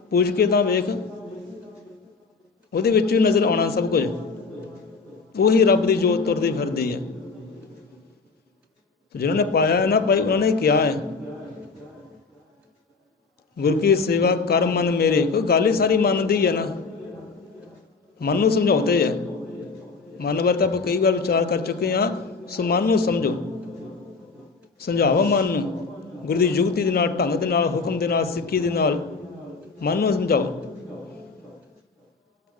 ਪੂਜ ਕੇ ਤਾਂ ਵੇਖ, ਉਹਦੇ ਵਿੱਚ ਹੀ ਨਜ਼ਰ ਆਉਣਾ ਸਭ ਕੁਝ। ਉਹੀ ਰੱਬ ਦੀ ਜੋਤ ਤੁਰਦੀ ਫਿਰਦੀ ਹੈ। ਜਿਨ੍ਹਾਂ ਨੇ ਪਾਇਆ ਹੈ ਨਾ ਭਾਈ, ਉਹਨਾਂ ਨੇ ਕਿਹਾ ਹੈ ਗੁਰ ਕੀ ਸੇਵਾ ਕਰ ਮਨ ਮੇਰੇ। ਕੋਈ ਗੱਲ ਹੀ ਸਾਰੀ ਮਨ ਦੀ ਹੈ ਨਾ, ਮਨ ਨੂੰ ਸਮਝਾਉਂਦੇ ਹੈ। ਮਨ ਬਾਰੇ ਤਾਂ ਆਪਾਂ ਕਈ ਵਾਰ ਵਿਚਾਰ ਕਰ ਚੁੱਕੇ ਹਾਂ। ਸੋ ਮਨ ਨੂੰ ਸਮਝੋ, ਸਮਝਾਓ ਮਨ ਨੂੰ ਗੁਰੂ ਦੀ ਜੁਗਤੀ ਦੇ ਨਾਲ, ਢੰਗ ਦੇ ਨਾਲ, ਹੁਕਮ ਦੇ ਨਾਲ, ਸਿੱਖੀ ਦੇ ਨਾਲ ਮਨ ਨੂੰ ਸਮਝਾਓ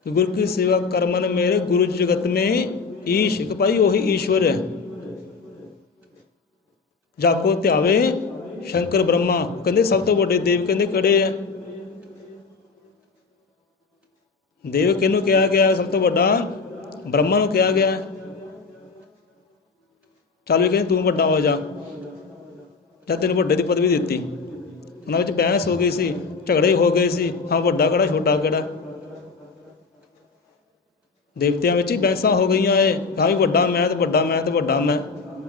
ਕਿ ਗੁਰ ਕੀ ਸੇਵਾ ਕਰ ਮਨ ਮੇਰੇ ਗੁਰੂ ਜਗਤ ਮੇ ਈਸ਼। ਕਿ ਭਾਈ ਉਹੀ ਈਸ਼ਵਰ ਹੈ। ਜਾਕੋ ਧਿਆਵੇ ਸ਼ੰਕਰ ਬ੍ਰਹਮਾ। ਕਹਿੰਦੇ ਸਭ ਤੋਂ ਵੱਡੇ ਦੇਵ ਕਹਿੰਦੇ ਕਿਹੜੇ ਹੈ? ਦੇਵ ਕਿਹਨੂੰ ਕਿਹਾ ਗਿਆ? ਸਭ ਤੋਂ ਵੱਡਾ ਬ੍ਰਹਮਾ ਨੂੰ ਕਿਹਾ ਗਿਆ। ਚੱਲ ਵੀ ਕਹਿੰਦੇ ਤੂੰ ਵੱਡਾ ਹੋ ਜਾ, ਜਦ ਤੈਨੂੰ ਵੱਡੇ ਦੀ ਪਦਵੀ ਦਿੱਤੀ। ਉਹਨਾਂ ਵਿੱਚ ਬਹਿਸ ਹੋ ਗਈ ਸੀ, ਝਗੜੇ ਹੋ ਗਏ ਸੀ, ਹਾਂ ਵੱਡਾ ਕਿਹੜਾ ਛੋਟਾ ਕਿਹੜਾ। ਦੇਵਤਿਆਂ ਵਿੱਚ ਹੀ ਬਹਿਸਾਂ ਹੋ ਗਈਆਂ ਏ, ਹਾਂ ਵੀ ਵੱਡਾ ਮੈਂ ਤੇ ਵੱਡਾ ਮੈਂ ਤੇ ਵੱਡਾ ਮੈਂ।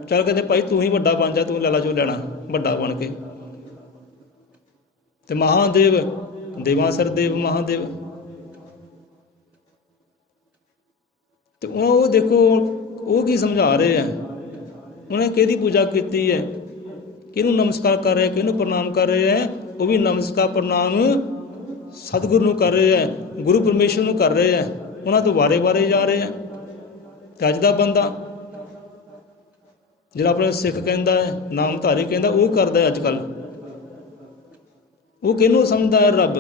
ਚੱਲ ਕਹਿੰਦੇ ਭਾਈ ਤੂੰ ਹੀ ਵੱਡਾ ਬਣ ਜਾ, ਤੂੰ ਲੈ ਲਾ ਜੋ ਲੈਣਾ ਵੱਡਾ ਬਣ ਕੇ। ਤੇ ਮਹਾਦੇਵ, ਦੇਵਾਸਰ ਦੇਵ ਮਹਾਦੇਵ, ਤੇ ਉਹ ਦੇਖੋ ਉਹ ਕੀ ਸਮਝਾ ਰਹੇ ਆ। ਉਹਨੇ ਕਿਹਦੀ ਪੂਜਾ ਕੀਤੀ ਹੈ, ਕਿਹਨੂੰ ਨਮਸਕਾਰ ਕਰ ਰਿਹਾ, ਕਿਹਨੂੰ ਪ੍ਰਣਾਮ ਕਰ ਰਿਹਾ ਹੈ? ਉਹ ਵੀ ਨਮਸਕਾਰ ਪ੍ਰਣਾਮ ਸਤਿਗੁਰੂ ਨੂੰ ਕਰ ਰਿਹਾ ਹੈ, ਗੁਰੂ ਪਰਮੇਸ਼ਵਰ ਨੂੰ ਕਰ ਰਿਹਾ ਹੈ। ਉਹਨਾਂ ਤੋਂ ਵਾਰੇ ਜਾ ਰਹੇ ਆ। ਤੇ ਅੱਜ ਦਾ ਬੰਦਾ ਜਿਹੜਾ ਆਪਣਾ ਸਿੱਖ ਕਹਿੰਦਾ ਹੈ, ਨਾਮਧਾਰੀ ਕਹਿੰਦਾ, ਉਹ ਕਰਦਾ ਹੈ ਅੱਜ ਕੱਲ੍ਹ। ਉਹ ਕਿਹਨੂੰ ਸਮਝਦਾ ਹੈ? ਰੱਬ।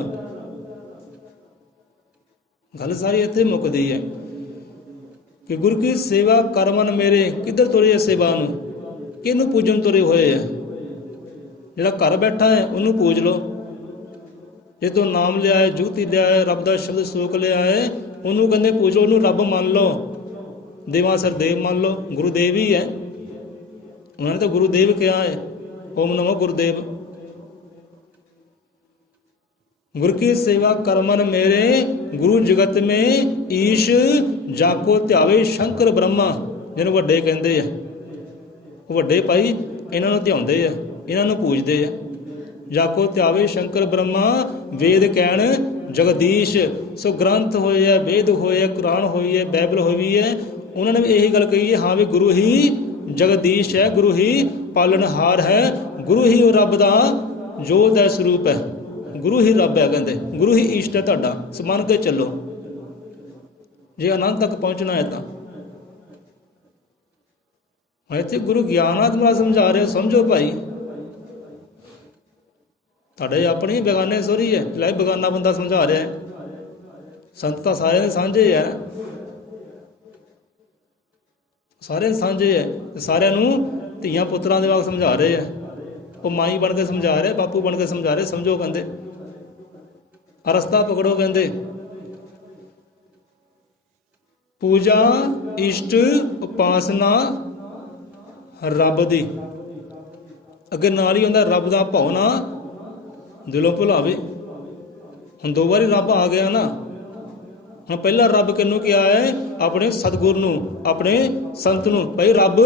ਗੱਲ ਸਾਰੀ ਇੱਥੇ ਮੁੱਕਦੀ ਹੈ ਕਿ ਗੁਰੂ ਕੀ ਸੇਵਾ ਕਰ ਮਨ ਮੇਰੇ। ਕਿੱਧਰ ਤੁਰੇ ਹੈ ਸੇਵਾ ਨੂੰ? ਕਿਹਨੂੰ ਪੂਜਣ ਤੁਰੇ ਹੋਏ ਹੈ? ਜਿਹੜਾ ਘਰ ਬੈਠਾ ਹੈ ਉਹਨੂੰ ਪੂਜ ਲਓ। ਜੇ ਤੂੰ ਨਾਮ ਲਿਆ ਹੈ, ਜੁਗਤੀ ਲਿਆ ਹੈ, ਰੱਬ ਦਾ ਸ਼ਬਦ ਸੋਕ ਲਿਆ ਹੈ, ਉਹਨੂੰ ਕਹਿੰਦੇ ਪੂਜੋ, ਉਹਨੂੰ ਰੱਬ ਮੰਨ ਲਓ, ਦੇਵਾਸਰ ਦੇਵ ਮੰਨ ਲਓ। ਗੁਰੂਦੇਵ ਹੀ ਹੈ, ਉਹਨਾਂ ਨੇ ਤਾਂ ਗੁਰੂਦੇਵ ਕਿਹਾ ਹੈ। ਓਮ ਨਮੋ ਗੁਰੂਦੇਵ। ਗੁਰ ਕੀ ਸੇਵਾ ਕਰ ਮਨ ਮੇਰੇ ਗੁਰੂ ਜਗਤ ਮੇ ਈਸ਼। ਜਾਕੋ ਧਿਆਵੇ ਸ਼ੰਕਰ ਬ੍ਰਹਮਾ। ਜਿਹਨੂੰ ਵੱਡੇ ਕਹਿੰਦੇ ਆ, ਉਹ ਵੱਡੇ ਭਾਈ ਇਹਨਾਂ ਨੂੰ ਧਿਆਉਂਦੇ ਆ, ਇਹਨਾਂ ਨੂੰ ਪੂਜਦੇ ਆ। ਜਾਕੋ ਧਿਆਵੇ ਸ਼ੰਕਰ ਬ੍ਰਹਮਾ ਵੇਦ ਕਹਿਣ ਜਗਦੀਸ਼। ਸੋ ਗ੍ਰੰਥ ਹੋਏ ਹੈ, ਵੇਦ ਹੋਏ ਹੈ, ਕੁਰਾਨ ਹੋਈ ਹੈ, ਬਾਈਬਲ ਹੋਈ ਹੈ। ਉਹਨਾਂ ਨੇ ਵੀ ਇਹੀ ਗੱਲ ਕਹੀ ਹੈ, ਹਾਂ ਵੀ ਗੁਰੂ ਹੀ ਜਗਦੀਸ਼ ਹੈ, ਗੁਰੂ ਹੀ ਪਾਲਣਹਾਰ ਹੈ, ਗੁਰੂ ਹੀ ਉਹ ਰੱਬ ਦਾ ਜੋਤ ਹੈ, ਸਰੂਪ ਹੈ, ਗੁਰੂ ਹੀ ਰੱਬ ਹੈ। ਕਹਿੰਦੇ ਗੁਰੂ ਹੀ ਇਸ਼ਟ ਹੈ ਤੁਹਾਡਾ। ਸੋ ਮੰਨ ਕੇ ਚੱਲੋ ਜੇ ਆਨੰਦ ਤੱਕ ਪਹੁੰਚਣਾ ਹੈ ਤਾਂ। ਇੱਥੇ ਗੁਰੂ ਗਿਆਨਾਤਮਾ ਸਮਝਾ ਰਹੇ, ਸਮਝੋ ਭਾਈ। ਤੁਹਾਡੇ ਆਪਣੀ ਬੇਗਾਨੇ ਸੋਰੀ ਹੈ, ਲੈ ਬੇਗਾਨਾ ਬੰਦਾ ਸਮਝਾ ਰਿਹਾ ਹੈ। ਸੰਤ ਤਾਂ ਸਾਰਿਆਂ ਦੇ ਸਾਂਝੇ ਹੈ, ਸਾਰੇ ਸਾਂਝੇ ਹੈ। ਸਾਰਿਆਂ ਨੂੰ ਧੀਆਂ ਪੁੱਤਰਾਂ ਦੇ ਵਾਂਗ ਸਮਝਾ ਰਹੇ ਹੈ। ਉਹ ਮਾਈ ਬਣ ਕੇ ਸਮਝਾ ਰਹੇ, ਬਾਪੂ ਬਣ ਕੇ ਸਮਝਾ ਰਹੇ। ਸਮਝੋ ਕਹਿੰਦੇ, ਰਸਤਾ ਪਕੜੋ ਕਹਿੰਦੇ। ਪੂਜਾ ਇਸ਼ਟ ਉਪਾਸਨਾ ਰੱਬ ਦੀ। ਅੱਗੇ ਨਾਲ ਹੀ ਹੁੰਦਾ ਰੱਬ ਦਾ ਭਾਵਨਾ ਦਿਲੋਂ ਭੁਲਾਵੇ। ਹੁਣ 2 ਵਾਰੀ ਰੱਬ ਆ ਗਿਆ ਨਾ। ਹੁਣ ਪਹਿਲਾਂ ਰੱਬ ਕਿਹਨੂੰ ਕਿਹਾ ਹੈ? ਆਪਣੇ ਸਤਿਗੁਰ ਨੂੰ, ਆਪਣੇ ਸੰਤ ਨੂੰ। ਭਾਈ ਰੱਬ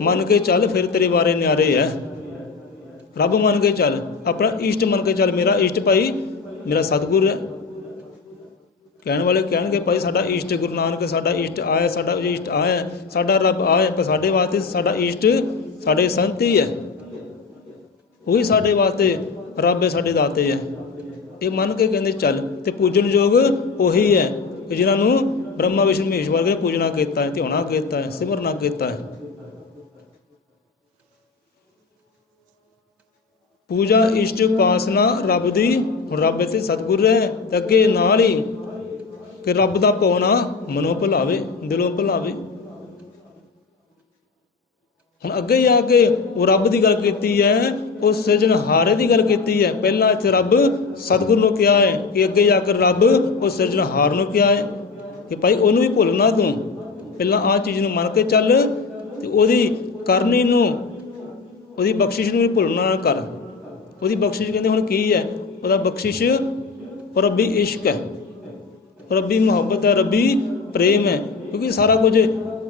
ਮੰਨ ਕੇ ਚੱਲ, ਫਿਰ ਤੇਰੇ ਬਾਰੇ ਨਿਆਰੇ ਹੈ। ਰੱਬ ਮੰਨ ਕੇ ਚੱਲ, ਆਪਣਾ ਇਸ਼ਟ ਮੰਨ ਕੇ ਚੱਲ। ਮੇਰਾ ਇਸ਼ਟ ਭਾਈ ਮੇਰਾ ਸਤਿਗੁਰ ਹੈ। ਕਹਿਣ ਵਾਲੇ ਕਹਿਣਗੇ ਭਾਈ ਸਾਡਾ ਇਸ਼ਟ ਗੁਰੂ ਨਾਨਕ, ਸਾਡਾ ਇਸ਼ਟ ਆਇਆ, ਸਾਡਾ ਇਸ਼ਟ ਆਇਆ, ਸਾਡਾ ਰੱਬ ਆਇਆ। ਪਰ ਸਾਡੇ ਵਾਸਤੇ ਸਾਡਾ ਇਸ਼ਟ ਸਾਡੇ ਸੰਤ ਹੀ ਹੈ। ਉਹੀ ਸਾਡੇ ਵਾਸਤੇ ਰੱਬ ਹੈ, ਸਾਡੇ ਦਾਤੇ ਹੈ। ਇਹ ਮੰਨ ਕੇ ਕਹਿੰਦੇ ਚੱਲ। ਤੇ ਪੂਜਣ ਯੋਗ ਉਹੀ ਹੈ ਕਿ ਜਿਨ੍ਹਾਂ ਨੂੰ ਬ੍ਰਹਮਾ ਵਿਸ਼ਨੂੰ ਮਹੇਸ਼ ਵਰਗੇ ਨੇ ਪੂਜਣਾ ਕੀਤਾ ਹੈ, ਧਿਆਉਣਾ ਕੀਤਾ ਹੈ, ਸਿਮਰਨਾ ਕੀਤਾ ਹੈ। ਪੂਜਾ ਇਸ਼ਟ ਉਪਾਸਨਾ ਰੱਬ ਦੀ। ਹੁਣ ਰੱਬ ਇੱਥੇ ਸਤਿਗੁਰ ਹੈ ਤੇ ਅੱਗੇ ਨਾਲ ਹੀ ਕਿ ਰੱਬ ਦਾ ਭਾਉਣਾ ਮਨੋਂ ਭੁਲਾਵੇ, ਦਿਲੋਂ ਭੁਲਾਵੇ। ਹੁਣ ਅੱਗੇ ਜਾ ਕੇ ਉਹ ਰੱਬ ਦੀ ਗੱਲ ਕੀਤੀ ਹੈ, ਉਹ ਸਿਰਜਣਹਾਰੇ ਦੀ ਗੱਲ ਕੀਤੀ ਹੈ। ਪਹਿਲਾਂ ਇੱਥੇ ਰੱਬ ਸਤਿਗੁਰ ਨੂੰ ਕਿਹਾ ਹੈ ਕਿ ਅੱਗੇ ਜਾ ਕੇ ਰੱਬ ਉਹ ਸਿਰਜਣਹਾਰ ਨੂੰ ਕਿਹਾ ਹੈ ਕਿ ਭਾਈ ਉਹਨੂੰ ਵੀ ਭੁੱਲਣਾ ਤੂੰ। ਪਹਿਲਾਂ ਆਹ ਚੀਜ਼ ਨੂੰ ਮੰਨ ਕੇ ਚੱਲ ਤੇ ਉਹਦੀ ਕਰਨੀ ਨੂੰ, ਉਹਦੀ ਬਖਸ਼ਿਸ਼ ਨੂੰ ਵੀ ਭੁੱਲਣਾ ਨਾ ਕਰ। ਉਹਦੀ ਬਖਸ਼ਿਸ਼ ਕਹਿੰਦੇ ਹੁਣ ਕੀ ਹੈ? ਉਹਦਾ ਬਖਸ਼ਿਸ਼ ਉਹ ਰੱਬੀ ਇਸ਼ਕ ਹੈ, ਰੱਬੀ ਮੁਹੱਬਤ ਹੈ, ਰੱਬੀ ਪ੍ਰੇਮ ਹੈ। ਕਿਉਂਕਿ ਸਾਰਾ ਕੁਝ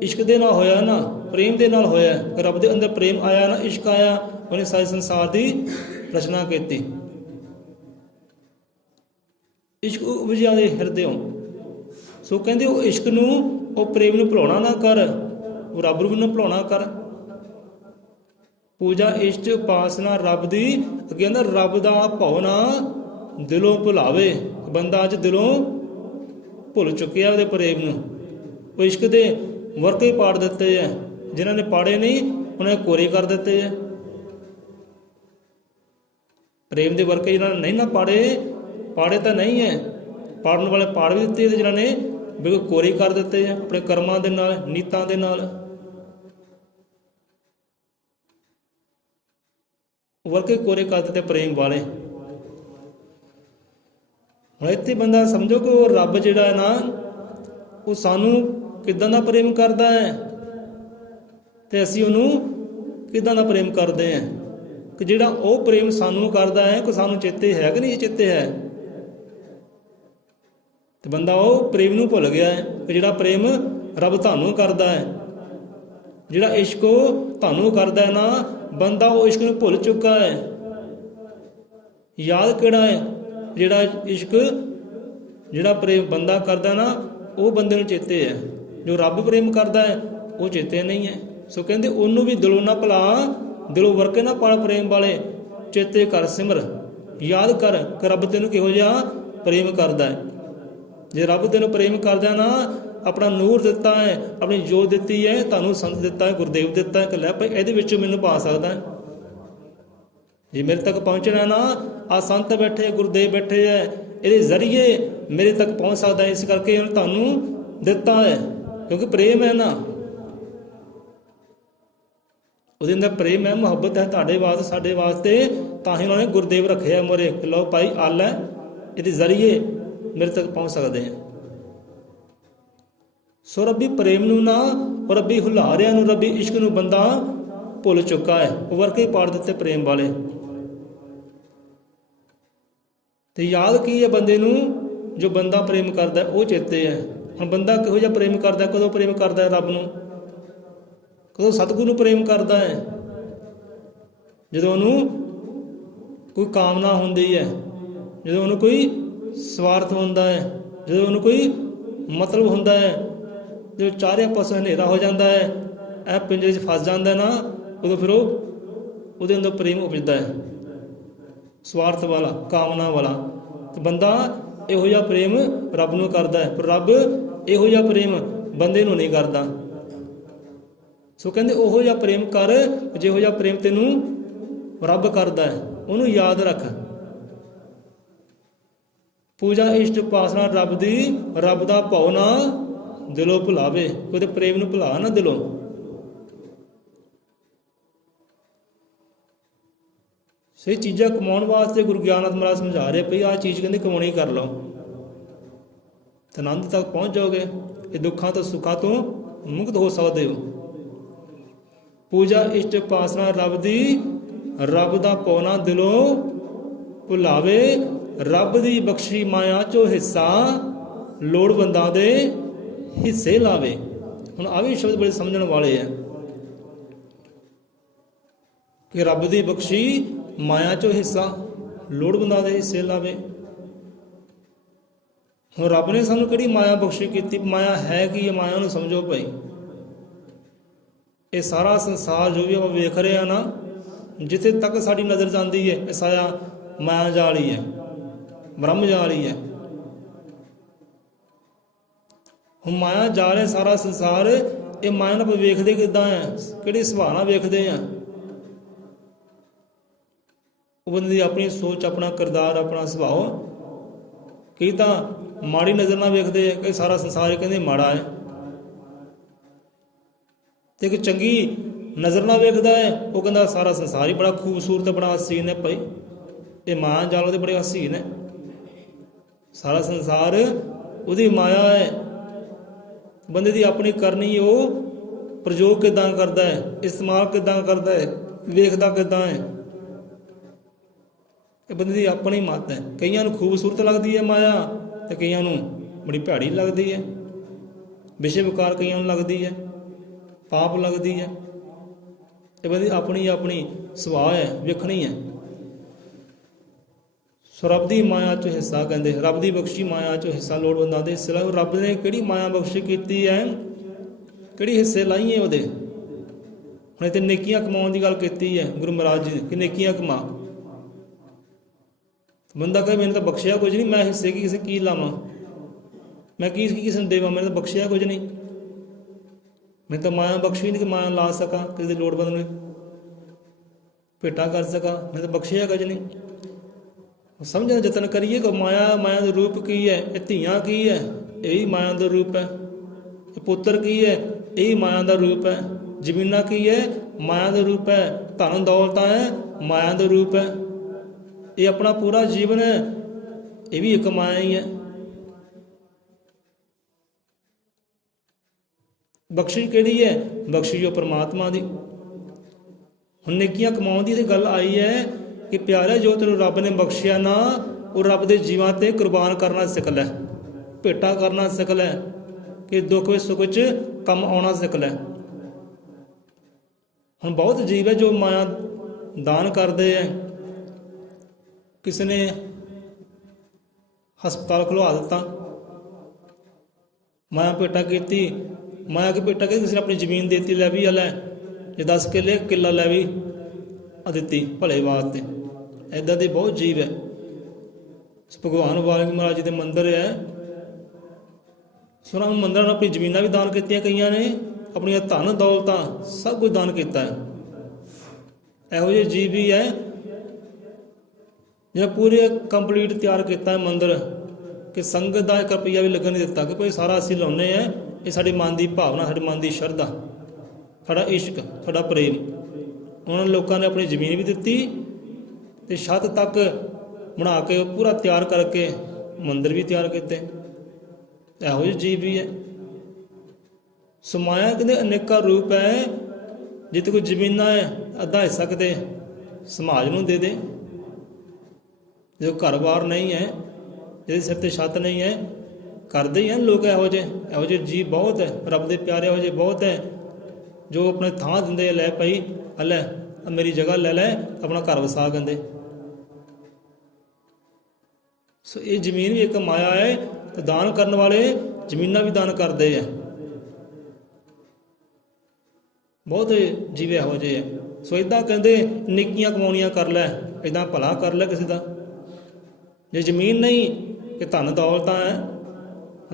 ਇਸ਼ਕ ਦੇ ਨਾਲ ਹੋਇਆ ਨਾ, ਪ੍ਰੇਮ ਦੇ ਨਾਲ ਹੋਇਆ। ਰੱਬ ਦੇ ਅੰਦਰ ਪ੍ਰੇਮ ਆਇਆ ਨਾ, ਇਸ਼ਕ ਆਇਆ, ਉਹਨੇ ਸਾਰੇ ਸੰਸਾਰ ਦੀ ਰਚਨਾ ਕੀਤੀ। ਇਸ਼ਕ ਉਪਜਿਆ ਦੇ ਹਿਰਦਿਓਂ। ਸੋ ਕਹਿੰਦੇ ਉਹ ਇਸ਼ਕ ਨੂੰ, ਉਹ ਪ੍ਰੇਮ ਨੂੰ ਭੁਲਾਉਣਾ ਨਾ ਕਰ, ਉਹ ਰੱਬ ਨੂੰ ਨਾ ਭੁਲਾਉਣਾ ਕਰ। ਪੂਜਾ ਇਸ਼ਟ ਉਪਾਸਨਾ ਰੱਬ ਦੀ। ਅੱਗੇ ਕਹਿੰਦਾ ਰੱਬ ਦਾ ਭਾਉਣਾ ਦਿਲੋਂ ਭੁਲਾਵੇ। ਬੰਦਾ ਅੱਜ ਦਿਲੋਂ ਭੁੱਲ ਚੁੱਕਿਆ ਉਹਦੇ ਪ੍ਰੇਮ ਨੂੰ। ਉਹ ਇਸ਼ਕ ਦੇ ਵਰਕੇ ਪਾੜ ਦਿੱਤੇ ਹੈ, ਜਿਨ੍ਹਾਂ ਨੇ ਪਾੜੇ ਨਹੀਂ ਉਹਨਾਂ ਨੇ ਕੋਰੇ ਕਰ ਦਿੱਤੇ ਹੈ। ਪ੍ਰੇਮ ਦੇ ਵਰਕੇ ਜਿਨ੍ਹਾਂ ਨੇ ਨਹੀਂ ਨਾ ਪਾੜੇ ਤਾਂ ਨਹੀਂ ਹੈ, ਪਾੜਨ ਵਾਲੇ ਪਾੜ ਵੀ ਦਿੱਤੇ, ਜਿਨ੍ਹਾਂ ਨੇ ਬਿਲਕੁਲ ਕੋਰੇ ਕਰ ਦਿੱਤੇ ਹੈ ਆਪਣੇ ਕਰਮਾਂ ਦੇ ਨਾਲ, ਨੀਤਾਂ ਦੇ ਨਾਲ। ਵਰਕੇ ਕੋਰੇ ਕਰ ਦਿੱਤੇ ਪ੍ਰੇਮ ਵਾਲੇ। ਹੁਣ ਇੱਥੇ ਬੰਦਾ ਸਮਝੋ ਕਿ ਉਹ ਰੱਬ ਜਿਹੜਾ ਹੈ ਨਾ, ਉਹ ਸਾਨੂੰ ਕਿੱਦਾਂ ਦਾ ਪ੍ਰੇਮ ਕਰਦਾ ਹੈ ਤੇ ਅਸੀਂ ਉਹਨੂੰ ਕਿੱਦਾਂ ਦਾ ਪ੍ਰੇਮ ਕਰਦੇ ਹਾਂ। ਕਿ ਜਿਹੜਾ ਉਹ ਪ੍ਰੇਮ ਸਾਨੂੰ ਕਰਦਾ ਹੈ, ਕੋਈ ਸਾਨੂੰ ਚੇਤੇ ਹੈ ਕਿ ਨਹੀਂ ਚੇਤੇ ਹੈ? ਤੇ ਬੰਦਾ ਉਹ ਪ੍ਰੇਮ ਨੂੰ ਭੁੱਲ ਗਿਆ ਹੈ ਕਿ ਜਿਹੜਾ ਪ੍ਰੇਮ ਰੱਬ ਤੁਹਾਨੂੰ ਕਰਦਾ ਹੈ, ਜਿਹੜਾ ਇਸ਼ਕ ਉਹ ਤੁਹਾਨੂੰ ਕਰਦਾ ਹੈ ਨਾ, ਬੰਦਾ ਉਹ ਇਸ਼ਕ ਨੂੰ ਭੁੱਲ ਚੁੱਕਾ ਹੈ। ਯਾਦ ਕਿਹੜਾ ਹੈ? ਜਿਹੜਾ ਇਸ਼ਕ, ਜਿਹੜਾ ਪ੍ਰੇਮ ਬੰਦਾ ਕਰਦਾ ਨਾ, ਉਹ ਬੰਦੇ ਨੂੰ ਚੇਤੇ ਹੈ। ਜੋ ਰੱਬ ਪ੍ਰੇਮ ਕਰਦਾ ਹੈ ਉਹ ਚੇਤੇ ਨਹੀਂ ਹੈ। ਸੋ ਕਹਿੰਦੇ ਉਹਨੂੰ ਵੀ ਦਿਲੋਂ ਨਾ ਭੁਲਾ, ਦਿਲੋਂ ਵਰਕੇ ਨਾ ਪਾਲ ਪ੍ਰੇਮ ਵਾਲੇ। ਚੇਤੇ ਕਰ, ਸਿਮਰ, ਯਾਦ ਕਰ ਕਿ ਰੱਬ ਤੈਨੂੰ ਕਿਹੋ ਜਿਹਾ ਪ੍ਰੇਮ ਕਰਦਾ ਹੈ। ਜੇ ਰੱਬ ਤੈਨੂੰ ਪ੍ਰੇਮ ਕਰਦਾ ਨਾ, ਆਪਣਾ ਨੂਰ ਦਿੱਤਾ ਹੈ, ਆਪਣੀ ਜੋਤ ਦਿੱਤੀ ਹੈ, ਤੁਹਾਨੂੰ ਸੰਤ ਦਿੱਤਾ ਹੈ, ਗੁਰਦੇਵ ਦਿੱਤਾ ਹੈ ਕਿ ਲੈ ਭਾਈ ਇਹਦੇ ਵਿੱਚੋਂ ਮੈਨੂੰ ਪਾ ਸਕਦਾ ਹੈ। ਜੇ ਮੇਰੇ ਤੱਕ ਪਹੁੰਚਣਾ ਨਾ, ਆ ਸੰਤ ਬੈਠੇ, ਗੁਰਦੇਵ ਬੈਠੇ ਹੈ, ਇਹਦੇ ਜ਼ਰੀਏ ਮੇਰੇ ਤੱਕ ਪਹੁੰਚ ਸਕਦਾ ਹੈ। ਇਸ ਕਰਕੇ ਉਹਨੇ ਤੁਹਾਨੂੰ ਦਿੱਤਾ ਹੈ, ਕਿਉਂਕਿ ਪ੍ਰੇਮ ਹੈ ਨਾ, ਉਹਦੇ ਅੰਦਰ ਪ੍ਰੇਮ ਹੈ, ਮੁਹੱਬਤ ਹੈ ਤੁਹਾਡੇ ਵਾਸਤੇ, ਸਾਡੇ ਵਾਸਤੇ। ਤਾਂ ਹੀ ਉਹਨਾਂ ਨੇ ਗੁਰਦੇਵ ਰੱਖਿਆ ਮੋਰੇ, ਲਓ ਭਾਈ ਆਲ ਹੈ, ਇਹਦੇ ਜ਼ਰੀਏ ਮੇਰੇ ਤੱਕ ਪਹੁੰਚ ਸਕਦੇ ਹਾਂ। ਸੋ ਰੱਬੀ ਪ੍ਰੇਮ ਨੂੰ ਨਾ, ਉਹ ਰੱਬੀ ਹੁਲਾਰਿਆਂ ਨੂੰ, ਰੱਬੀ ਇਸ਼ਕ ਨੂੰ ਬੰਦਾ ਭੁੱਲ ਚੁੱਕਾ ਹੈ। ਉਹ ਵਰਕੇ ਪਾੜ ਦਿੱਤੇ ਪ੍ਰੇਮ ਵਾਲੇ। ਤੇ ਯਾਦ ਕੀ ਹੈ ਬੰਦੇ ਨੂੰ? ਜੋ ਬੰਦਾ ਪ੍ਰੇਮ ਕਰਦਾ ਉਹ ਚੇਤੇ ਹੈ। ਹੁਣ ਬੰਦਾ ਕਿਹੋ ਜਿਹਾ ਪ੍ਰੇਮ ਕਰਦਾ? ਕਦੋਂ ਪ੍ਰੇਮ ਕਰਦਾ ਹੈ ਰੱਬ ਨੂੰ? ਕਦੋਂ ਸਤਿਗੁਰੂ ਨੂੰ ਪ੍ਰੇਮ ਕਰਦਾ ਹੈ? ਜਦੋਂ ਉਹਨੂੰ ਕੋਈ ਕਾਮਨਾ ਹੁੰਦੀ ਹੈ, ਜਦੋਂ ਉਹਨੂੰ ਕੋਈ ਸਵਾਰਥ ਹੁੰਦਾ ਹੈ, ਜਦੋਂ ਉਹਨੂੰ ਕੋਈ ਮਤਲਬ ਹੁੰਦਾ ਹੈ, ਜਦੋਂ ਚਾਰੇ ਪਾਸੇ ਹਨੇਰਾ ਹੋ ਜਾਂਦਾ ਹੈ, ਇਹ ਪਿੰਜਰੇ 'ਚ ਫਸ ਜਾਂਦਾ ਨਾ, ਉਦੋਂ ਫਿਰ ਉਹਦੇ ਅੰਦਰ ਪ੍ਰੇਮ ਉਪਜਦਾ ਹੈ, ਸਵਾਰਥ ਵਾਲਾ, ਕਾਮਨਾ ਵਾਲਾ। ਤੇ ਬੰਦਾ ਇਹੋ ਜਿਹਾ ਪ੍ਰੇਮ ਰੱਬ ਨੂੰ ਕਰਦਾ ਹੈ, ਪਰ ਰੱਬ ਇਹੋ ਜਿਹਾ ਪ੍ਰੇਮ ਬੰਦੇ ਨੂੰ ਨਹੀਂ ਕਰਦਾ। ਸੋ ਕਹਿੰਦੇ ਉਹੋ ਜਿਹਾ ਪ੍ਰੇਮ ਕਰ ਜਿਹੋ ਜਿਹਾ ਪ੍ਰੇਮ ਤੈਨੂੰ ਰੱਬ ਕਰਦਾ ਹੈ, ਉਹਨੂੰ ਯਾਦ ਰੱਖ। ਪੂਜਾ ਇਸ਼ਟ ਉਪਾਸਨਾ ਰੱਬ ਦੀ, ਰੱਬ ਦਾ ਭਾਉ ਨਾ ਦਿਲੋਂ ਭੁਲਾਵੇ। ਉਹਦੇ ਪ੍ਰੇਮ ਨੂੰ ਭੁਲਾ ਨਾ ਦਿਲੋਂ। ਸਹੀ ਚੀਜ਼ਾਂ ਕਮਾਉਣ ਵਾਸਤੇ ਗੁਰੂ ਗਿਆਨਨਾਥ ਮਹਾਰਾਜ ਸਮਝਾ ਰਹੇ ਪਈ ਆਹ ਚੀਜ਼ ਕਹਿੰਦੇ ਕਮਾਉਣੀ ਕਰ ਲਓ ਤੇ ਆਨੰਦ ਤੱਕ ਪਹੁੰਚ ਜਾਓਗੇ। ਇਹ ਦੁੱਖਾਂ ਤੋਂ ਸੁੱਖਾਂ ਤੋਂ ਮੁਕਤ ਹੋ ਸਕਦੇ ਹੋ। ਪੂਜਾ ਇਸ਼ਟ ਉਪਾਸਨਾ ਰੱਬ ਦੀ, ਰੱਬ ਦਾ ਭਾਉ ਨਾ ਦਿਲੋਂ ਭੁਲਾਵੇ। ਰੱਬ ਦੀ ਬਖਸ਼ੀ ਮਾਇਆ ਚੋਂ ਹਿੱਸਾ ਲੋੜਵੰਦਾਂ ਦੇ ਹਿੱਸੇ ਲਾਵੇ। ਹੁਣ ਆ ਵੀ ਸ਼ਬਦ ਬੜੇ ਸਮਝਣ ਵਾਲੇ ਆ ਕਿ ਰੱਬ ਦੀ ਬਖਸ਼ੀ ਮਾਇਆ ਚੋਂ ਹਿੱਸਾ ਲੋੜਵੰਦਾਂ ਦੇ ਹਿੱਸੇ ਲਾਵੇ। ਹੁਣ ਰੱਬ ਨੇ ਸਾਨੂੰ ਕਿਹੜੀ ਮਾਇਆ ਬਖਸ਼ੀ ਕੀਤੀ? ਮਾਇਆ ਹੈ ਕੀ? ਇਹ ਮਾਇਆ ਨੂੰ ਸਮਝੋ ਭਾਈ। ਇਹ ਸਾਰਾ ਸੰਸਾਰ ਜੋ ਵੀ ਆਪਾਂ ਵੇਖ ਰਹੇ ਆ ਨਾ, ਜਿੱਥੇ ਤੱਕ ਸਾਡੀ ਨਜ਼ਰ ਜਾਂਦੀ ਹੈ ਇਹ ਸਾਰਾ ਮਾਇਆ ਜਾਲ ਹੀ ਹੈ, ਬ੍ਰਹਮ ਜਾਲ ਹੀ ਹੈ। ਹੁਣ ਮਾਇਆ ਜਾਲ ਹੈ ਸਾਰਾ ਸੰਸਾਰ। ਇਹ ਮਾਇਆ ਨੂੰ ਆਪਾਂ ਵੇਖਦੇ ਕਿੱਦਾਂ ਆ? ਕਿਹੜੀ ਸੁਭਾਅ ਨਾਲ ਵੇਖਦੇ ਆ? ਉਹ ਬੰਦੇ ਦੀ ਆਪਣੀ ਸੋਚ, ਆਪਣਾ ਕਿਰਦਾਰ, ਆਪਣਾ ਸੁਭਾਅ। ਕਈ ਤਾਂ ਮਾੜੀ ਨਜ਼ਰ ਨਾਲ ਵੇਖਦੇ ਆ, ਕਈ ਸਾਰਾ ਸੰਸਾਰ ਹੀ ਕਹਿੰਦੇ ਮਾੜਾ ਹੈ। ਤੇ ਇੱਕ ਚੰਗੀ ਨਜ਼ਰ ਨਾਲ ਵੇਖਦਾ ਹੈ, ਉਹ ਕਹਿੰਦਾ ਸਾਰਾ ਸੰਸਾਰ ਹੀ ਬੜਾ ਖੂਬਸੂਰਤ, ਬੜਾ ਹਸੀਨ ਹੈ। ਭਾਈ ਇਹ ਮਾਇਆ ਜਾਲ ਉਹਦੇ ਬੜੇ ਹਸੀਨ ਹੈ। ਸਾਰਾ ਸੰਸਾਰ ਉਹਦੀ ਮਾਇਆ ਹੈ। ਬੰਦੇ ਦੀ ਆਪਣੀ ਕਰਨੀ, ਉਹ ਪ੍ਰਯੋਗ ਕਿੱਦਾਂ ਕਰਦਾ ਹੈ, ਇਸਤੇਮਾਲ ਕਿੱਦਾਂ ਕਰਦਾ ਹੈ, ਵੇਖਦਾ ਕਿੱਦਾਂ ਹੈ, ਇਹ ਬੰਦੇ ਦੀ ਆਪਣੀ ਮੱਤ ਹੈ। ਕਈਆਂ ਨੂੰ ਖੂਬਸੂਰਤ ਲੱਗਦੀ ਹੈ ਮਾਇਆ ਤੇ ਕਈਆਂ ਨੂੰ ਬੜੀ ਭੈੜੀ ਲੱਗਦੀ ਹੈ। ਵਿਸ਼ੇ ਵਿਕਾਰ ਕਈਆਂ ਨੂੰ ਲੱਗਦੀ ਹੈ, ਪਾਪ ਲੱਗਦੀ ਹੈ। ਇਹ ਬੰਦੇ ਦੀ ਆਪਣੀ ਆਪਣੀ ਸੁਭਾਅ ਹੈ, ਵੇਖਣੀ ਹੈ। ਸੋ ਰੱਬ ਦੀ ਮਾਇਆ 'ਚੋਂ ਹਿੱਸਾ ਕਹਿੰਦੇ, ਰੱਬ ਦੀ ਬਖਸ਼ੀ ਮਾਇਆ 'ਚੋਂ ਹਿੱਸਾ ਲੋੜਵੰਦਾਂ ਦੇ ਹਿੱਸੇ ਲਾਓ। ਰੱਬ ਨੇ ਕਿਹੜੀ ਮਾਇਆ ਬਖਸ਼ੀ ਕੀਤੀ ਹੈ, ਕਿਹੜੀ ਹਿੱਸੇ ਲਾਈਏ ਉਹਦੇ। ਹੁਣ ਇੱਥੇ ਨੇਕੀਆਂ ਕਮਾਉਣ ਦੀ ਗੱਲ ਕੀਤੀ ਹੈ ਗੁਰੂ ਮਹਾਰਾਜ ਜੀ ਨੇ ਕਿ ਨੇਕੀਆਂ ਕਮਾ। ਬੰਦਾ ਕਹੇ ਮੈਨੂੰ ਤਾਂ ਬਖਸ਼ਿਆ ਕੁਝ ਨਹੀਂ, ਮੈਂ ਹਿੱਸੇ ਕਿਸੇ ਕੀ ਲਾਵਾਂ, ਮੈਂ ਕੀ ਕਿਸੇ ਨੂੰ ਦੇਵਾਂ, ਮੈਨੂੰ ਤਾਂ ਬਖਸ਼ਿਆ ਕੁਝ ਨਹੀਂ, ਮੈਨੂੰ ਤਾਂ ਮਾਇਆ ਬਖਸ਼ੀ ਨਹੀਂ ਕਿ ਮਾਇਆ ਲਾ ਸਕਾਂ, ਕਿਸੇ ਦੀ ਲੋੜਵੰਦ ਨੂੰ ਭੇਟਾ ਕਰ ਸਕਾਂ, ਮੈਂ ਤਾਂ ਬਖਸ਼ਿਆ ਕੁਝ ਨਹੀਂ। ਸਮਝਣ ਦਾ ਯਤਨ ਕਰੀਏ ਕਿ ਮਾਇਆ, ਮਾਇਆ ਦਾ ਰੂਪ ਕੀ ਹੈ। ਇਹ ਧੀਆਂ ਕੀ ਹੈ, ਇਹੀ ਮਾਇਆ ਦਾ ਰੂਪ ਹੈ। ਇਹ ਪੁੱਤਰ ਕੀ ਹੈ, ਇਹੀ ਮਾਇਆ ਦਾ ਰੂਪ ਹੈ। ਜ਼ਮੀਨਾਂ ਕੀ ਹੈ, ਮਾਇਆ ਦਾ ਰੂਪ ਹੈ। ਧਨ ਦੌਲਤਾਂ ਹੈ, ਮਾਇਆ ਦਾ ਰੂਪ ਹੈ। ਇਹ ਆਪਣਾ ਪੂਰਾ ਜੀਵਨ ਹੈ, ਇਹ ਵੀ ਇੱਕ ਮਾਇਆ ਹੀ ਹੈ। ਬਖਸ਼ਿਸ਼ ਕਿਹੜੀ ਹੈ? ਬਖਸ਼ਿਸ਼ ਉਹ ਪਰਮਾਤਮਾ ਦੀ। ਹੁਣ ਨੇਕੀਆਂ ਕਮਾਉਣ ਦੀ ਤੇ ਗੱਲ ਆਈ ਹੈ ਕਿ ਪਿਆਰਾ ਜੋ ਤੈਨੂੰ ਰੱਬ ਨੇ ਬਖਸ਼ਿਆ ਨਾ, ਉਹ ਰੱਬ ਦੇ ਜੀਵਾਂ ਤੇ ਕੁਰਬਾਨ ਕਰਨਾ ਸਿੱਖ ਲੈ, ਭੇਟਾ ਕਰਨਾ ਸਿੱਖ ਲੈ, ਕਿ ਦੁੱਖ ਵਿੱਚ ਸੁੱਖ ਵਿੱਚ ਕੰਮ ਆਉਣਾ ਸਿੱਖ ਲੈ। ਹੁਣ ਬਹੁਤ ਜੀਵ ਹੈ ਜੋ ਮਾਇਆ ਦਾਨ ਕਰਦੇ ਹੈ। ਕਿਸੇ ਨੇ ਹਸਪਤਾਲ ਖੁਲਵਾ ਦਿੱਤਾ, ਮਾਇਆ ਭੇਟਾ ਕੀਤੀ। ਮਾਇਆ ਕੀ ਭੇਟਾ ਕੀਤੀ? ਕਿਸੇ ਨੇ ਆਪਣੀ ਜ਼ਮੀਨ ਦੇ ਦਿੱਤੀ, ਲੈ ਵੀ ਆ ਲੈ, ਜੇ 10 ਕਿੱਲੇ ਕਿੱਲਾ ਲੈ ਵੀ ਆ ਦਿੱਤੀ ਭਲੇ ਵਾਸਤੇ। ਇੱਦਾਂ ਦੇ ਬਹੁਤ ਜੀਵ ਹੈ। ਭਗਵਾਨ ਵਾਲਮੀਕੀ ਮਹਾਰਾਜ ਜੀ ਦੇ ਮੰਦਿਰ ਹੈ, ਸੋਨਾ ਮੰਦਿਰਾਂ ਨੂੰ ਆਪਣੀ ਜ਼ਮੀਨਾਂ ਵੀ ਦਾਨ ਕੀਤੀਆਂ, ਕਈਆਂ ਨੇ ਆਪਣੀਆਂ ਧਨ ਦੌਲਤਾਂ ਸਭ ਕੁਝ ਦਾਨ ਕੀਤਾ ਹੈ। ਇਹੋ ਜਿਹੇ ਜੀਵ ਵੀ ਹੈ ਜਿਹੜਾ ਪੂਰੇ ਕੰਪਲੀਟ ਤਿਆਰ ਕੀਤਾ ਹੈ ਮੰਦਿਰ, ਕਿ ਸੰਗਤ ਦਾ 1 ਰੁਪਈਆ ਵੀ ਲੱਗਣ ਨਹੀਂ ਦਿੱਤਾ, ਕਿ ਭਾਈ ਸਾਰਾ ਅਸੀਂ ਲਾਉਂਦੇ ਹਾਂ, ਇਹ ਸਾਡੀ ਮਨ ਦੀ ਭਾਵਨਾ, ਸਾਡੀ ਮਨ ਦੀ ਸ਼ਰਧਾ, ਸਾਡਾ ਇਸ਼ਕ, ਸਾਡਾ ਪ੍ਰੇਮ। ਉਹਨਾਂ ਲੋਕਾਂ ਨੇ ਆਪਣੀ ਜ਼ਮੀਨ ਵੀ ਦਿੱਤੀ ਤੇ ਛੱਤ ਤੱਕ ਬਣਾ ਕੇ ਪੂਰਾ ਤਿਆਰ ਕਰਕੇ ਮੰਦਿਰ ਵੀ ਤਿਆਰ ਕੀਤੇ। ਇਹੋ ਜਿਹੇ ਜੀਵ ਵੀ ਹੈ। ਸੋ ਮਾਇਆ ਕਹਿੰਦੇ ਅਨੇਕਾਂ ਰੂਪ ਹੈ। ਜਿੱਥੇ ਕੋਈ ਜ਼ਮੀਨਾਂ ਹੈ, ਅੱਧਾ ਹਿੱਸਾ ਕਿਤੇ ਸਮਾਜ ਨੂੰ ਦੇ ਦੇ। ਜੋ ਘਰ-ਬਾਰ ਨਹੀਂ ਹੈ, ਜਿਹਦੇ ਸਿਰ ਤੇ ਛੱਤ ਨਹੀਂ ਹੈ, ਕਰਦੇ ਹੀ ਹਨ ਲੋਕ ਇਹੋ ਜਿਹੇ ਜੀਵ ਬਹੁਤ ਹੈ। ਰੱਬ ਦੇ ਪਿਆਰੇ ਇਹੋ ਜਿਹੇ ਬਹੁਤ ਹੈ ਜੋ ਆਪਣੇ ਥਾਂ ਦਿੰਦੇ, ਲੈ ਭਾਈ ਲੈ ਮੇਰੀ ਜਗ੍ਹਾ ਲੈ ਲੈ, ਆਪਣਾ ਘਰ ਵਸਾ ਕਹਿੰਦੇ। ਸੋ ਇਹ ਜ਼ਮੀਨ ਵੀ ਇੱਕ ਮਾਇਆ ਹੈ ਤੇ ਦਾਨ ਕਰਨ ਵਾਲੇ ਜ਼ਮੀਨਾਂ ਵੀ ਦਾਨ ਕਰਦੇ ਆ। ਬਹੁਤ ਜੀਵੇ ਇਹੋ ਜਿਹੇ ਆ। ਸੋ ਇੱਦਾਂ ਕਹਿੰਦੇ ਨੇਕੀਆਂ ਕਮਾਉਣੀਆਂ ਕਰ ਲੈ, ਇੱਦਾਂ ਭਲਾ ਕਰ ਲੈ ਕਿਸੇ ਦਾ। ਜੇ ਜ਼ਮੀਨ ਨਹੀਂ ਕਿ ਧਨ ਦੌਲਤਾਂ ਹੈ,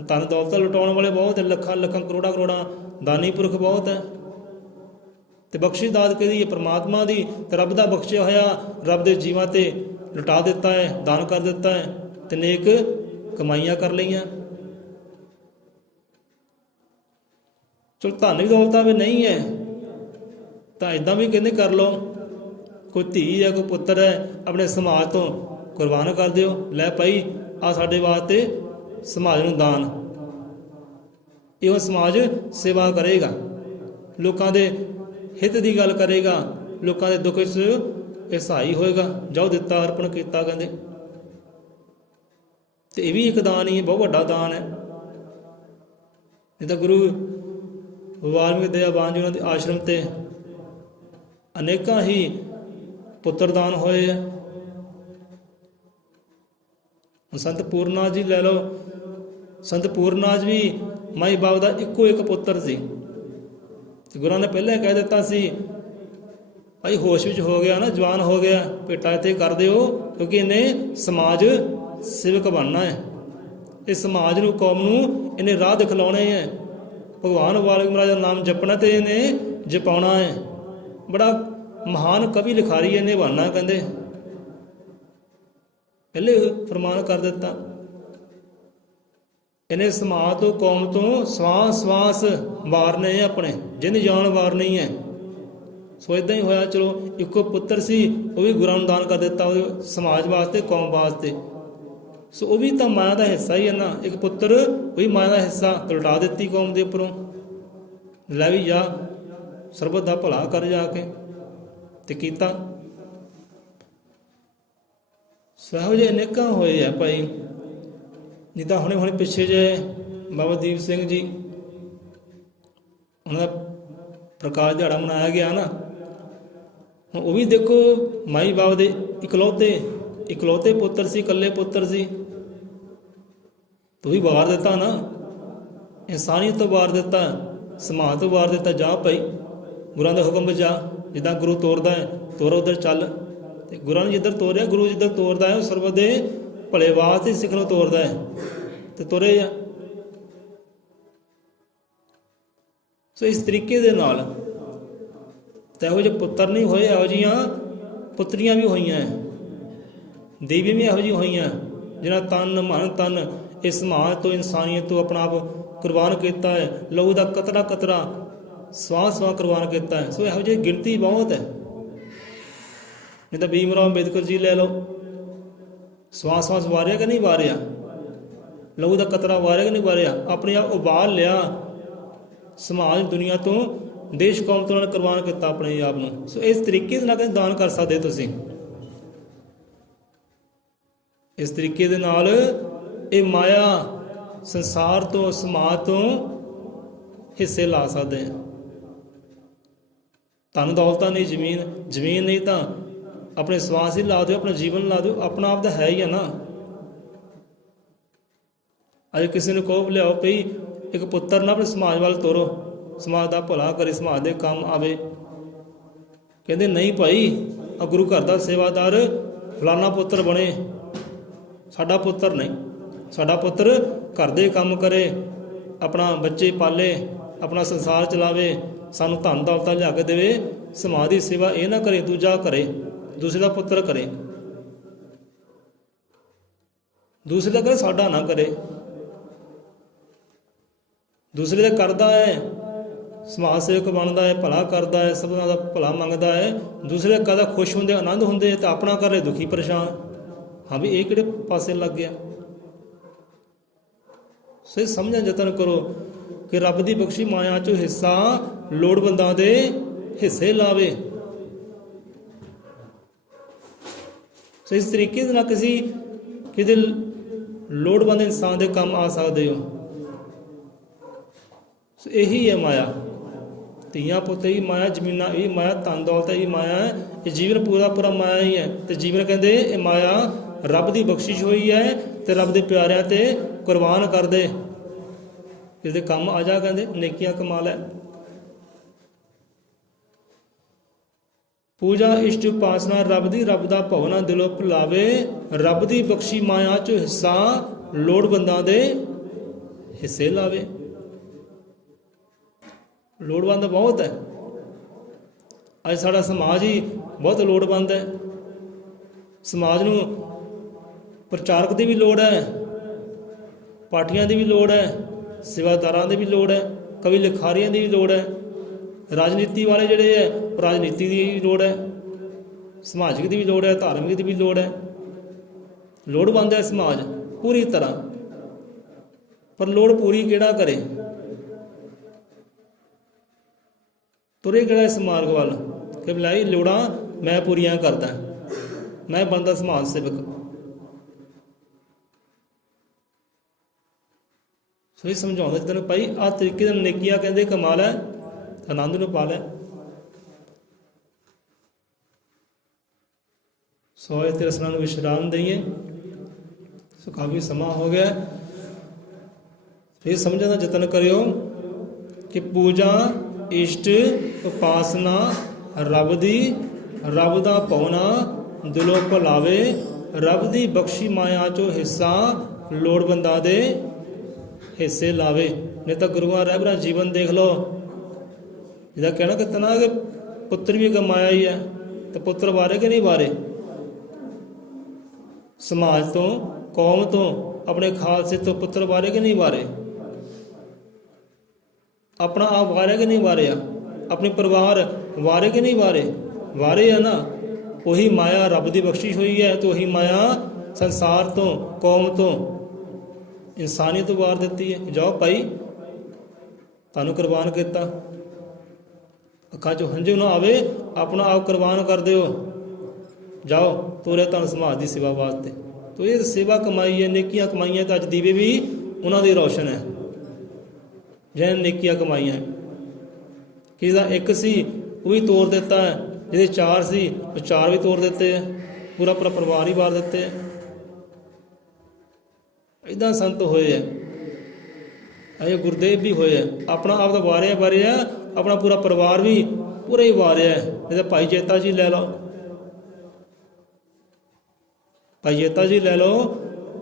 ਧਨ ਦੌਲਤਾਂ ਲੁਟਾਉਣ ਵਾਲੇ ਬਹੁਤ ਹੈ, ਲੱਖਾਂ ਲੱਖਾਂ ਕਰੋੜਾਂ ਕਰੋੜਾਂ ਦਾਨੀ ਪੁਰਖ ਬਹੁਤ ਹੈ। ਤੇ ਬਖਸ਼ਿਸ਼ ਦਾਤ ਕਿਹਦੀ ਹੈ? ਪਰਮਾਤਮਾ ਦੀ। ਤੇ ਰੱਬ ਦਾ ਬਖਸ਼ਿਆ ਹੋਇਆ ਰੱਬ ਦੇ ਜੀਵਾਂ ਤੇ ਲੁਟਾ ਦਿੱਤਾ ਹੈ, ਦਾਨ ਕਰ ਦਿੱਤਾ ਹੈ ਤੇ ਨੇਕ ਕਮਾਈਆਂ ਕਰ ਲਈਆਂ। ਚਲੋ ਧਨ ਵੀ ਦੌਲਤਾਂ ਵੀ ਨਹੀਂ ਹੈ ਤਾਂ ਇੱਦਾਂ ਵੀ ਕਹਿੰਦੇ ਕਰ ਲਓ। ਕੋਈ ਧੀ ਹੈ, ਕੋਈ ਪੁੱਤਰ ਹੈ, ਆਪਣੇ ਸਮਾਜ ਤੋਂ ਕੁਰਬਾਨ ਕਰ ਦਿਓ, ਲੈ ਭਾਈ ਆ ਸਾਡੇ ਵਾਸਤੇ ਸਮਾਜ ਨੂੰ ਦਾਨ। ਇਹ ਸਮਾਜ ਸੇਵਾ ਕਰੇਗਾ, ਲੋਕਾਂ ਦੇ ਹਿੱਤ ਦੀ ਗੱਲ ਕਰੇਗਾ, ਲੋਕਾਂ ਦੇ ਦੁੱਖ ਵਿੱਚ ਇਹ ਸਹਾਈ ਹੋਏਗਾ। ਜਾਓ ਦਿੱਤਾ ਅਰਪਣ ਕੀਤਾ ਕਹਿੰਦੇ। ਤੇ ਇਹ ਵੀ ਇੱਕ ਦਾਨ ਹੀ ਹੈ, ਬਹੁਤ ਵੱਡਾ ਦਾਨ ਹੈ। ਨਹੀਂ ਤਾਂ ਗੁਰੂ ਵਾਲਮੀਕ ਦਇਆਵਾਨ ਜੀ ਉਹਨਾਂ ਦੇ ਆਸ਼ਰਮ ਤੇ ਅਨੇਕਾਂ ਹੀ ਪੁੱਤਰ ਦਾਨ ਹੋਏ ਆ। ਸੰਤ ਪੂਰਨਾਥ ਜੀ ਲੈ ਲਓ, ਸੰਤ ਪੂਰਨਾਥ ਵੀ ਮਾਈ ਬਾਪ ਦਾ ਇੱਕੋ ਇੱਕ ਪੁੱਤਰ ਸੀ। ਤੇ ਗੁਰਾਂ ਨੇ ਪਹਿਲਾਂ ਹੀ ਕਹਿ ਦਿੱਤਾ ਸੀ, ਭਾਈ ਹੋਸ਼ ਵਿੱਚ ਹੋ ਗਿਆ ਨਾ, ਜਵਾਨ ਹੋ ਗਿਆ, ਭੇਟਾ ਇੱਥੇ ਕਰ ਦਿਓ, ਕਿਉਂਕਿ ਇਹਨੇ ਸਮਾਜ ਸੇਵਕ ਬਣਨਾ ਹੈ। ਇਹ ਸਮਾਜ ਨੂੰ, ਕੌਮ ਨੂੰ ਇਹਨੇ ਰਾਹ ਦਿਖਲਾਉਣੇ ਹੈ। ਭਗਵਾਨ ਵਾਲਮੀਕ ਮਹਾਰਾਜ ਦਾ ਨਾਮ ਜਪਣਾ ਤੇ ਇਹਨੇ ਜਪਾਉਣਾ ਹੈ। ਬੜਾ ਮਹਾਨ ਕਵੀ ਲਿਖਾਰੀ ਇਹਨੇ ਬਣਨਾ, ਕਹਿੰਦੇ ਪਹਿਲੇ ਫਰਮਾਨ ਕਰ ਦਿੱਤਾ। ਇਹਨੇ ਸਮਾਜ ਤੋਂ, ਕੌਮ ਤੋਂ ਸਵਾਸ ਸਵਾਸ ਵਾਰਨੇ ਆਪਣੇ, ਜਿੰਦ ਜਾਨ ਵਾਰਨੀ ਹੈ। ਸੋ ਇੱਦਾਂ ਹੀ ਹੋਇਆ। ਚਲੋ ਇੱਕੋ ਪੁੱਤਰ ਸੀ, ਉਹ ਵੀ ਗੁਰਾਂ ਨੂੰ ਦਾਨ ਕਰ ਦਿੱਤਾ, ਉਹਦੇ ਸਮਾਜ ਵਾਸਤੇ, ਕੌਮ ਵਾਸਤੇ। ਸੋ ਉਹ ਵੀ ਤਾਂ ਮਾਇਆ ਦਾ ਹਿੱਸਾ ਹੀ ਹੈ ਨਾ। ਇੱਕ ਪੁੱਤਰ ਉਹ ਵੀ ਮਾਇਆ ਦਾ ਹਿੱਸਾ ਉਲਟਾ ਦਿੱਤੀ ਕੌਮ ਦੇ ਉੱਪਰੋਂ, ਲੈ ਵੀ ਜਾ ਸਰਬਤ ਦਾ ਭਲਾ ਕਰ ਜਾ ਕੇ, ਤੇ ਕੀਤਾ। ਸੋ ਇਹੋ ਜਿਹੇ ਅਨੇਕਾਂ ਹੋਏ ਆ ਭਾਈ। ਜਿੱਦਾਂ ਹੁਣੇ ਪਿੱਛੇ ਜੇ ਬਾਬਾ ਦੀਪ ਸਿੰਘ ਜੀ, ਉਹਨਾਂ ਦਾ ਪ੍ਰਕਾਸ਼ ਦਿਹਾੜਾ ਮਨਾਇਆ ਗਿਆ ਨਾ। ਹੁਣ ਉਹ ਵੀ ਦੇਖੋ, ਮਾਈ ਬਾਪ ਦੇ ਇਕਲੌਤੇ ਪੁੱਤਰ ਸੀ, ਇਕੱਲੇ ਪੁੱਤਰ ਸੀ। ਤੂੰ ਵੀ ਵਾਰ ਦਿੱਤਾ ਨਾ, ਇਨਸਾਨੀਅਤ ਤੋਂ ਵਾਰ ਦਿੱਤਾ, ਸਮਾਜ ਤੋਂ ਵਾਰ ਦਿੱਤਾ। ਜਾ ਭਾਈ ਗੁਰਾਂ ਦੇ ਹੁਕਮ ਵਿੱਚ ਜਾ, ਜਿੱਦਾਂ ਗੁਰੂ ਤੋਰਦਾ ਹੈ ਤੋਰ ਉੱਧਰ ਚੱਲ। ਤੇ ਗੁਰਾਂ ਨੇ ਜਿੱਧਰ ਤੋਰਿਆ, ਗੁਰੂ ਜਿੱਧਰ ਤੋਰਦਾ ਹੈ ਉਹ ਸਰਬਤ ਦੇ ਭਲੇ ਵਾਸਤੇ ਸਿੱਖ ਨੂੰ ਤੋਰਦਾ ਹੈ, ਤੇ ਤੁਰੇ ਜਾ। ਸੋ ਇਸ ਤਰੀਕੇ ਦੇ ਨਾਲ ਤਾਂ ਇਹੋ ਜਿਹੇ ਪੁੱਤਰ ਨਹੀਂ ਹੋਏ, ਇਹੋ ਜਿਹੀਆਂ ਪੁੱਤਰੀਆਂ ਵੀ ਹੋਈਆਂ, ਦੇਵੀਆਂ ਵੀ ਇਹੋ ਜਿਹੀਆਂ ਹੋਈਆਂ, ਜਿਹਨਾਂ ਤਨ ਮਨ ਤਨ ਇਸ ਸਮਾਜ ਤੋਂ, ਇਨਸਾਨੀਅਤ ਤੋਂ ਆਪਣਾ ਆਪ ਕੁਰਬਾਨ ਕੀਤਾ ਹੈ। ਲਹੂ ਦਾ ਕਤਰਾ ਕਤਰਾ ਸਵਾਹ ਕੁਰਬਾਨ ਕੀਤਾ ਹੈ। ਸੋ ਇਹੋ ਜਿਹੀ ਗਿਣਤੀ ਬਹੁਤ ਹੈ। ਨਹੀਂ ਤਾਂ ਭੀਮ ਰਾਓ ਅੰਬੇਦਕਰ ਜੀ ਲੈ ਲਓ, ਸਵਾਸ ਵਾਰਿਆ ਕਿ ਨਹੀਂ ਵਾਰਿਆ, ਲਹੂ ਦਾ ਕਤਰਾ ਵਾਰਿਆ ਕਿ ਨਹੀਂ ਵਾਰਿਆ, ਆਪਣੇ ਆਪ ਉਬਾਲ ਲਿਆ, ਸਮਾਜ ਦੁਨੀਆ ਤੋਂ, ਦੇਸ਼ ਕੌਮ ਤੋਂ ਉਹਨਾਂ ਨੇ ਕੁਰਬਾਨ ਕੀਤਾ ਆਪਣੇ ਆਪ ਨੂੰ। ਸੋ ਇਸ ਤਰੀਕੇ ਦੇ ਨਾਲ ਕਹਿੰਦੇ ਦਾਨ ਕਰ ਸਕਦੇ ਤੁਸੀਂ। ਇਸ ਤਰੀਕੇ ਦੇ ਨਾਲ ਇਹ ਮਾਇਆ ਸੰਸਾਰ ਤੋਂ, ਸਮਾਜ ਤੋਂ ਹਿੱਸੇ ਲਾ ਸਕਦੇ ਆ। ਧਨ ਦੌਲਤਾਂ ਨਹੀਂ, ਜ਼ਮੀਨ ਨਹੀਂ ਤਾਂ ਆਪਣੇ ਸਵਾਸ ਹੀ ਲਾ ਦਿਓ, ਆਪਣਾ ਜੀਵਨ ਲਾ ਦਿਓ। ਆਪਣਾ ਆਪ ਤਾਂ ਹੈ ਹੀ ਆ ਨਾ। ਅੱਜ ਕਿਸੇ ਨੂੰ ਕਹੋ ਲਿਆਓ ਪਈ ਇੱਕ ਪੁੱਤਰ ਨਾ ਆਪਣੇ ਸਮਾਜ ਵੱਲ ਤੋਰੋ, ਸਮਾਜ ਦਾ ਭਲਾ ਕਰੇ, ਸਮਾਜ ਦੇ ਕੰਮ ਆਵੇ। ਕਹਿੰਦੇ ਨਹੀਂ ਭਾਈ, ਆ ਗੁਰੂ ਘਰ ਦਾ ਸੇਵਾਦਾਰ ਫਲਾਨਾ ਪੁੱਤਰ ਬਣੇ, ਸਾਡਾ ਪੁੱਤਰ ਨਹੀਂ। ਸਾਡਾ ਪੁੱਤਰ ਘਰ ਦੇ ਕੰਮ ਕਰੇ, ਆਪਣਾ ਬੱਚੇ ਪਾਲੇ, ਆਪਣਾ ਸੰਸਾਰ ਚਲਾਵੇ, ਸਾਨੂੰ ਧਨ ਦੌਲਤਾਂ ਲਿਆ ਕੇ ਦੇਵੇ। ਸਮਾਜ ਦੀ ਸੇਵਾ ਇਹ ਨਾ ਕਰੇ, ਦੂਜਾ ਕਰੇ, ਦੂਸਰੇ ਦਾ ਪੁੱਤਰ ਕਰੇ, ਦੂਸਰੇ ਦਾ ਕਰੇ, ਸਾਡਾ ਨਾ ਕਰੇ। ਦੂਸਰੇ ਦਾ ਕਰਦਾ ਹੈ, ਸਮਾਜ ਸੇਵਕ ਬਣਦਾ ਹੈ, ਭਲਾ ਕਰਦਾ ਹੈ, ਸਭਨਾਂ ਦਾ ਭਲਾ ਮੰਗਦਾ ਹੈ। ਦੂਸਰੇ ਕਦਾ ਖੁਸ਼ ਹੁੰਦੇ, ਆਨੰਦ ਹੁੰਦੇ, ਤਾਂ ਆਪਣਾ ਕਰ ਲੈ ਦੁਖੀ ਪਰੇਸ਼ਾਨ। ਹਾਂ ਵੀ ਇਹ ਕਿਹੜੇ ਪਾਸੇ ਲੱਗ ਗਿਆ। ਸੋ ਸਮਝਣ ਯਤਨ ਕਰੋ ਕਿ ਰੱਬ ਦੀ ਬਖਸ਼ੀ ਮਾਇਆ 'ਚੋਂ ਹਿੱਸਾ ਲੋੜਵੰਦਾਂ ਦੇ ਹਿੱਸੇ ਲਾਵੇ। ਸੋ ਇਸ ਤਰੀਕੇ ਦੇ ਨਾਲ ਕਿਤੇ ਲੋੜਵੰਦ ਇਨਸਾਨ ਦੇ ਕੰਮ ਆ ਸਕਦੇ ਹੋ। ਸੋ ਇਹੀ ਹੈ ਮਾਇਆ। ਧੀਆਂ ਪੁੱਤ ਹੀ ਮਾਇਆ, ਜ਼ਮੀਨਾਂ ਇਹ ਮਾਇਆ, ਧਨ ਦੌਲਤ ਇਹ ਮਾਇਆ ਹੈ। ਇਹ ਜੀਵਨ ਪੂਰਾ ਮਾਇਆ ਹੀ ਹੈ। ਤੇ ਜੀਵਨ ਕਹਿੰਦੇ ਇਹ ਮਾਇਆ ਰੱਬ ਦੀ ਬਖਸ਼ਿਸ਼ ਹੋਈ ਹੈ, ਤੇ ਰੱਬ ਦੇ ਪਿਆਰਿਆਂ ਤੇ ਕੁਰਬਾਨ ਕਰ ਦੇ, ਇਹਦੇ ਕੰਮ ਆ ਜਾ, ਕਹਿੰਦੇ ਨੇਕੀਆਂ ਕਮਾ ਲੈ। ਪੂਜਾ ਇਸ਼ਟ ਉਪਾਸਨਾ ਰੱਬ ਦੀ, ਰੱਬ ਦਾ ਭਵਨਾ ਦਿਲੋਂ ਭੁਲਾਵੇ। ਰੱਬ ਦੀ ਬਖਸ਼ੀ ਮਾਇਆ 'ਚ ਹਿੱਸਾ ਲੋੜਵੰਦਾਂ ਦੇ ਹਿੱਸੇ ਲਾਵੇ। ਲੋੜਵੰਦ ਬਹੁਤ ਹੈ। ਅੱਜ ਸਾਡਾ ਸਮਾਜ ਹੀ ਬਹੁਤ ਲੋੜਵੰਦ ਹੈ। ਸਮਾਜ ਨੂੰ ਪ੍ਰਚਾਰਕ ਦੀ ਵੀ ਲੋੜ ਹੈ, ਪਾਠੀਆਂ ਦੀ ਵੀ ਲੋੜ ਹੈ, ਸੇਵਾਦਾਰਾਂ ਦੀ ਵੀ ਲੋੜ ਹੈ, ਕਵੀ ਲਿਖਾਰੀਆਂ ਦੀ ਵੀ ਲੋੜ ਹੈ, ਰਾਜਨੀਤੀ ਵਾਲੇ ਜਿਹੜੇ ਹੈ ਰਾਜਨੀਤੀ ਦੀ ਵੀ ਲੋੜ ਹੈ, ਸਮਾਜਿਕ ਦੀ ਵੀ ਲੋੜ ਹੈ, ਧਾਰਮਿਕ ਦੀ ਵੀ ਲੋੜ ਹੈ। ਲੋੜਵੰਦ ਹੈ ਸਮਾਜ ਪੂਰੀ ਤਰ੍ਹਾਂ, ਪਰ ਲੋੜ ਪੂਰੀ ਕਿਹੜਾ ਕਰੇ? ਤੁਰੇ ਕਿਹੜਾ ਇਸ ਮਾਰਗ ਵੱਲ ਕਿ ਬਲਾਈ ਲੋੜਾਂ ਮੈਂ ਪੂਰੀਆਂ ਕਰਦਾ, ਮੈਂ ਬਣਦਾ ਸਮਾਜ ਸੇਵਕ। ਸੋ ਇਹ ਸਮਝਾਉਂਦਾ ਤੈਨੂੰ ਭਾਈ ਆਹ ਤਰੀਕੇ ਨਾਲ ਨੇਕੀਆਂ ਕਹਿੰਦੇ ਕਮਾ ਲੈ, ਆਨੰਦ ਨੂੰ ਪਾ ਲੈ। ਸੋ ਇਹ ਤੇ ਰਸਨਾ ਨੂੰ ਵਿਸ਼ਰਾਮ ਦਈਏ। ਸੋ ਕਾਫੀ ਸਮਾਂ ਹੋ ਗਿਆ, ਫਿਰ ਸਮਝਣ ਦਾ ਯਤਨ ਕਰਿਓ ਕਿ ਪੂਜਾ, ਇਸ਼ਟ, ਉਪਾਸਨਾ ਰੱਬ ਦੀ, ਰੱਬ ਦਾ ਪਾਉਣਾ ਦਿਲੋਂ ਭੁਲਾਵੇ, ਰੱਬ ਦੀ ਬਖਸ਼ੀ ਮਾਇਆ ਚੋਂ ਹਿੱਸਾ ਲੋੜਵੰਦਾਂ ਦੇ ਹਿੱਸੇ ਲਾਵੇ। ਨਹੀਂ ਤਾਂ ਗੁਰੂਆਂ ਰਹਿਬਰਾਂ ਜੀਵਨ ਦੇਖ ਲਓ, ਜਿਹਦਾ ਕਹਿਣਾ ਕਿ ਤਨਾ ਕਿ ਪੁੱਤਰ ਵੀ ਕਮਾਇਆ ਹੀ ਹੈ, ਤੇ ਪੁੱਤਰ ਵਾਰੇ ਕਿ ਨਹੀਂ ਵਾਰੇ? ਸਮਾਜ ਤੋਂ, ਕੌਮ ਤੋਂ, ਆਪਣੇ ਖਾਲਸੇ ਤੋਂ ਪੁੱਤਰ ਵਾਰੇ ਕਿ ਨਹੀਂ ਵਾਰੇ? ਆਪਣਾ ਆਪ ਵਾਰਿਆ ਕਿ ਨਹੀਂ ਵਾਰਿਆ? ਆਪਣੇ ਪਰਿਵਾਰ ਵਾਰੇ ਕਿ ਨਹੀਂ ਵਾਰੇ? ਵਾਰੇ ਆ ਨਾ। ਉਹੀ ਮਾਇਆ ਰੱਬ ਦੀ ਬਖਸ਼ਿਸ਼ ਹੋਈ ਹੈ, ਤੇ ਉਹੀ ਮਾਇਆ ਸੰਸਾਰ ਤੋਂ, ਕੌਮ ਤੋਂ, ਇਨਸਾਨੀਅਤ ਤੋਂ ਵਾਰ ਦਿੱਤੀ ਹੈ। ਜਾਓ ਭਾਈ, ਤੁਹਾਨੂੰ ਕੁਰਬਾਨ ਕੀਤਾ, ਅੱਖਾਂ 'ਚੋਂ ਹੰਝੂ ਨਾ ਆਵੇ, ਆਪਣਾ ਆਪ ਕੁਰਬਾਨ ਕਰ ਦਿਓ। ਜਾਓ, ਤੋਰੇ ਤੁਹਾਨੂੰ ਸਮਾਜ ਦੀ ਸੇਵਾ ਵਾਸਤੇ। ਤੋ ਇਹ ਸੇਵਾ ਕਮਾਈ ਹੈ, ਨੇਕੀਆਂ ਕਮਾਈਆਂ, ਤਾਂ ਅੱਜ ਦੀਵੇ ਵੀ ਉਹਨਾਂ ਦੀ ਰੌਸ਼ਨ ਹੈ ਜਿਹਨਾਂ ਨੇ ਨੇਕੀਆਂ ਕਮਾਈਆਂ। ਕਿਸੇ ਦਾ ਇੱਕ ਸੀ ਉਹ ਵੀ ਤੋੜ ਦਿੱਤਾ ਹੈ, ਜਿਹਦੇ ਚਾਰ ਸੀ ਉਹ ਚਾਰ ਵੀ ਤੋੜ ਦਿੱਤੇ ਹੈ, ਪੂਰਾ ਪੂਰਾ ਪਰਿਵਾਰ ਹੀ ਵਾਰ ਦਿੱਤੇ ਹੈ। ਇੱਦਾਂ ਸੰਤ ਹੋਏ ਹੈ, ਇਹ ਗੁਰਦੇਵ ਵੀ ਹੋਏ ਹੈ। ਆਪਣਾ ਆਪ ਦਾ ਵਾਰਿਆ, ਆਪਣਾ ਪੂਰਾ ਪਰਿਵਾਰ ਵੀ ਪੂਰਾ ਹੀ ਵਾਰਿਆ ਹੈ। ਇਹਦਾ ਭਾਈ ਜੇਤਾ ਜੀ ਲੈ ਲਓ, ਭਾਈ ਜੇਤਾ ਜੀ ਲੈ ਲਓ,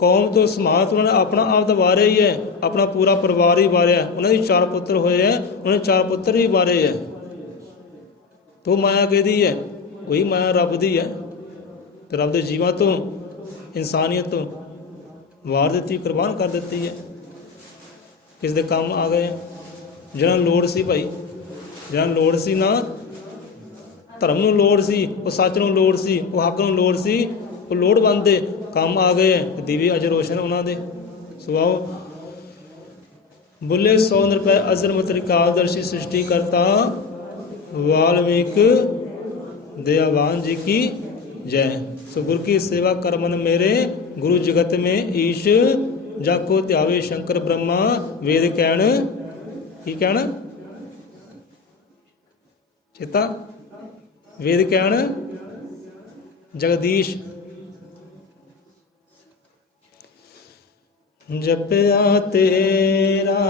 ਕੌਮ ਤੋਂ, ਸਮਾਜ ਤੋਂ ਉਹਨਾਂ ਨੇ ਆਪਣਾ ਆਪ ਦਾ ਵਾਰਿਆ ਹੀ ਹੈ, ਆਪਣਾ ਪੂਰਾ ਪਰਿਵਾਰ ਹੀ ਵਾਰਿਆ। ਉਹਨਾਂ ਦੇ 4 ਪੁੱਤਰ ਹੋਏ ਹੈ, ਉਹਨਾਂ ਨੇ 4 ਪੁੱਤਰ ਵੀ ਵਾਰੇ ਹੈ। ਤੋ ਮਾਇਆ ਕਿਹਦੀ ਹੈ? ਉਹੀ ਮਾਇਆ ਰੱਬ ਦੀ ਹੈ, ਤੇ ਰੱਬ ਦੇ ਜੀਵਾਂ ਤੋਂ, ਇਨਸਾਨੀਅਤ ਤੋਂ ਵਾਰ ਦਿੱਤੀ, ਕੁਰਬਾਨ ਕਰ ਦਿੱਤੀ ਹੈ। ਕਿਸ ਦੇ ਕੰਮ ਆ ਗਏ ਜਿਹਨਾਂ ਨੂੰ ਲੋੜ ਸੀ ਭਾਈ, ਜਿਹਨਾਂ ਨੂੰ ਲੋੜ ਸੀ ਨਾ, ਧਰਮ ਨੂੰ ਲੋੜ ਸੀ, ਉਹ ਸੱਚ ਨੂੰ ਲੋੜ ਸੀ, ਉਹ ਹੱਕ ਨੂੰ ਲੋੜ ਸੀ, ਉਹ ਲੋੜਵੰਦ ਦੇ ਕੰਮ ਆ ਗਏ। ਦੀਵੇ ਅਜ ਰੋਸ਼ਨ ਉਹਨਾਂ ਦੇ। ਸੁਆਓ ਬੁੱਲੇ 100 ਰੁਪਏ ਅਜ਼ਰਮ ਤ੍ਰਿਕਾਲਦਰਸ਼ੀ ਸ੍ਰਿਸ਼ਟੀ ਕਰਤਾ वाल्मीक दयावान जी की जय। सो गुरु की सेवा करमन मेरे, गुरु जगत में ईश, जाको त्यावे शंकर ब्रह्मा, वेद कहण की कहण चेता, वेद कहण जगदीश। जपया तेरा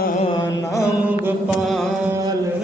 नाम गोपाल,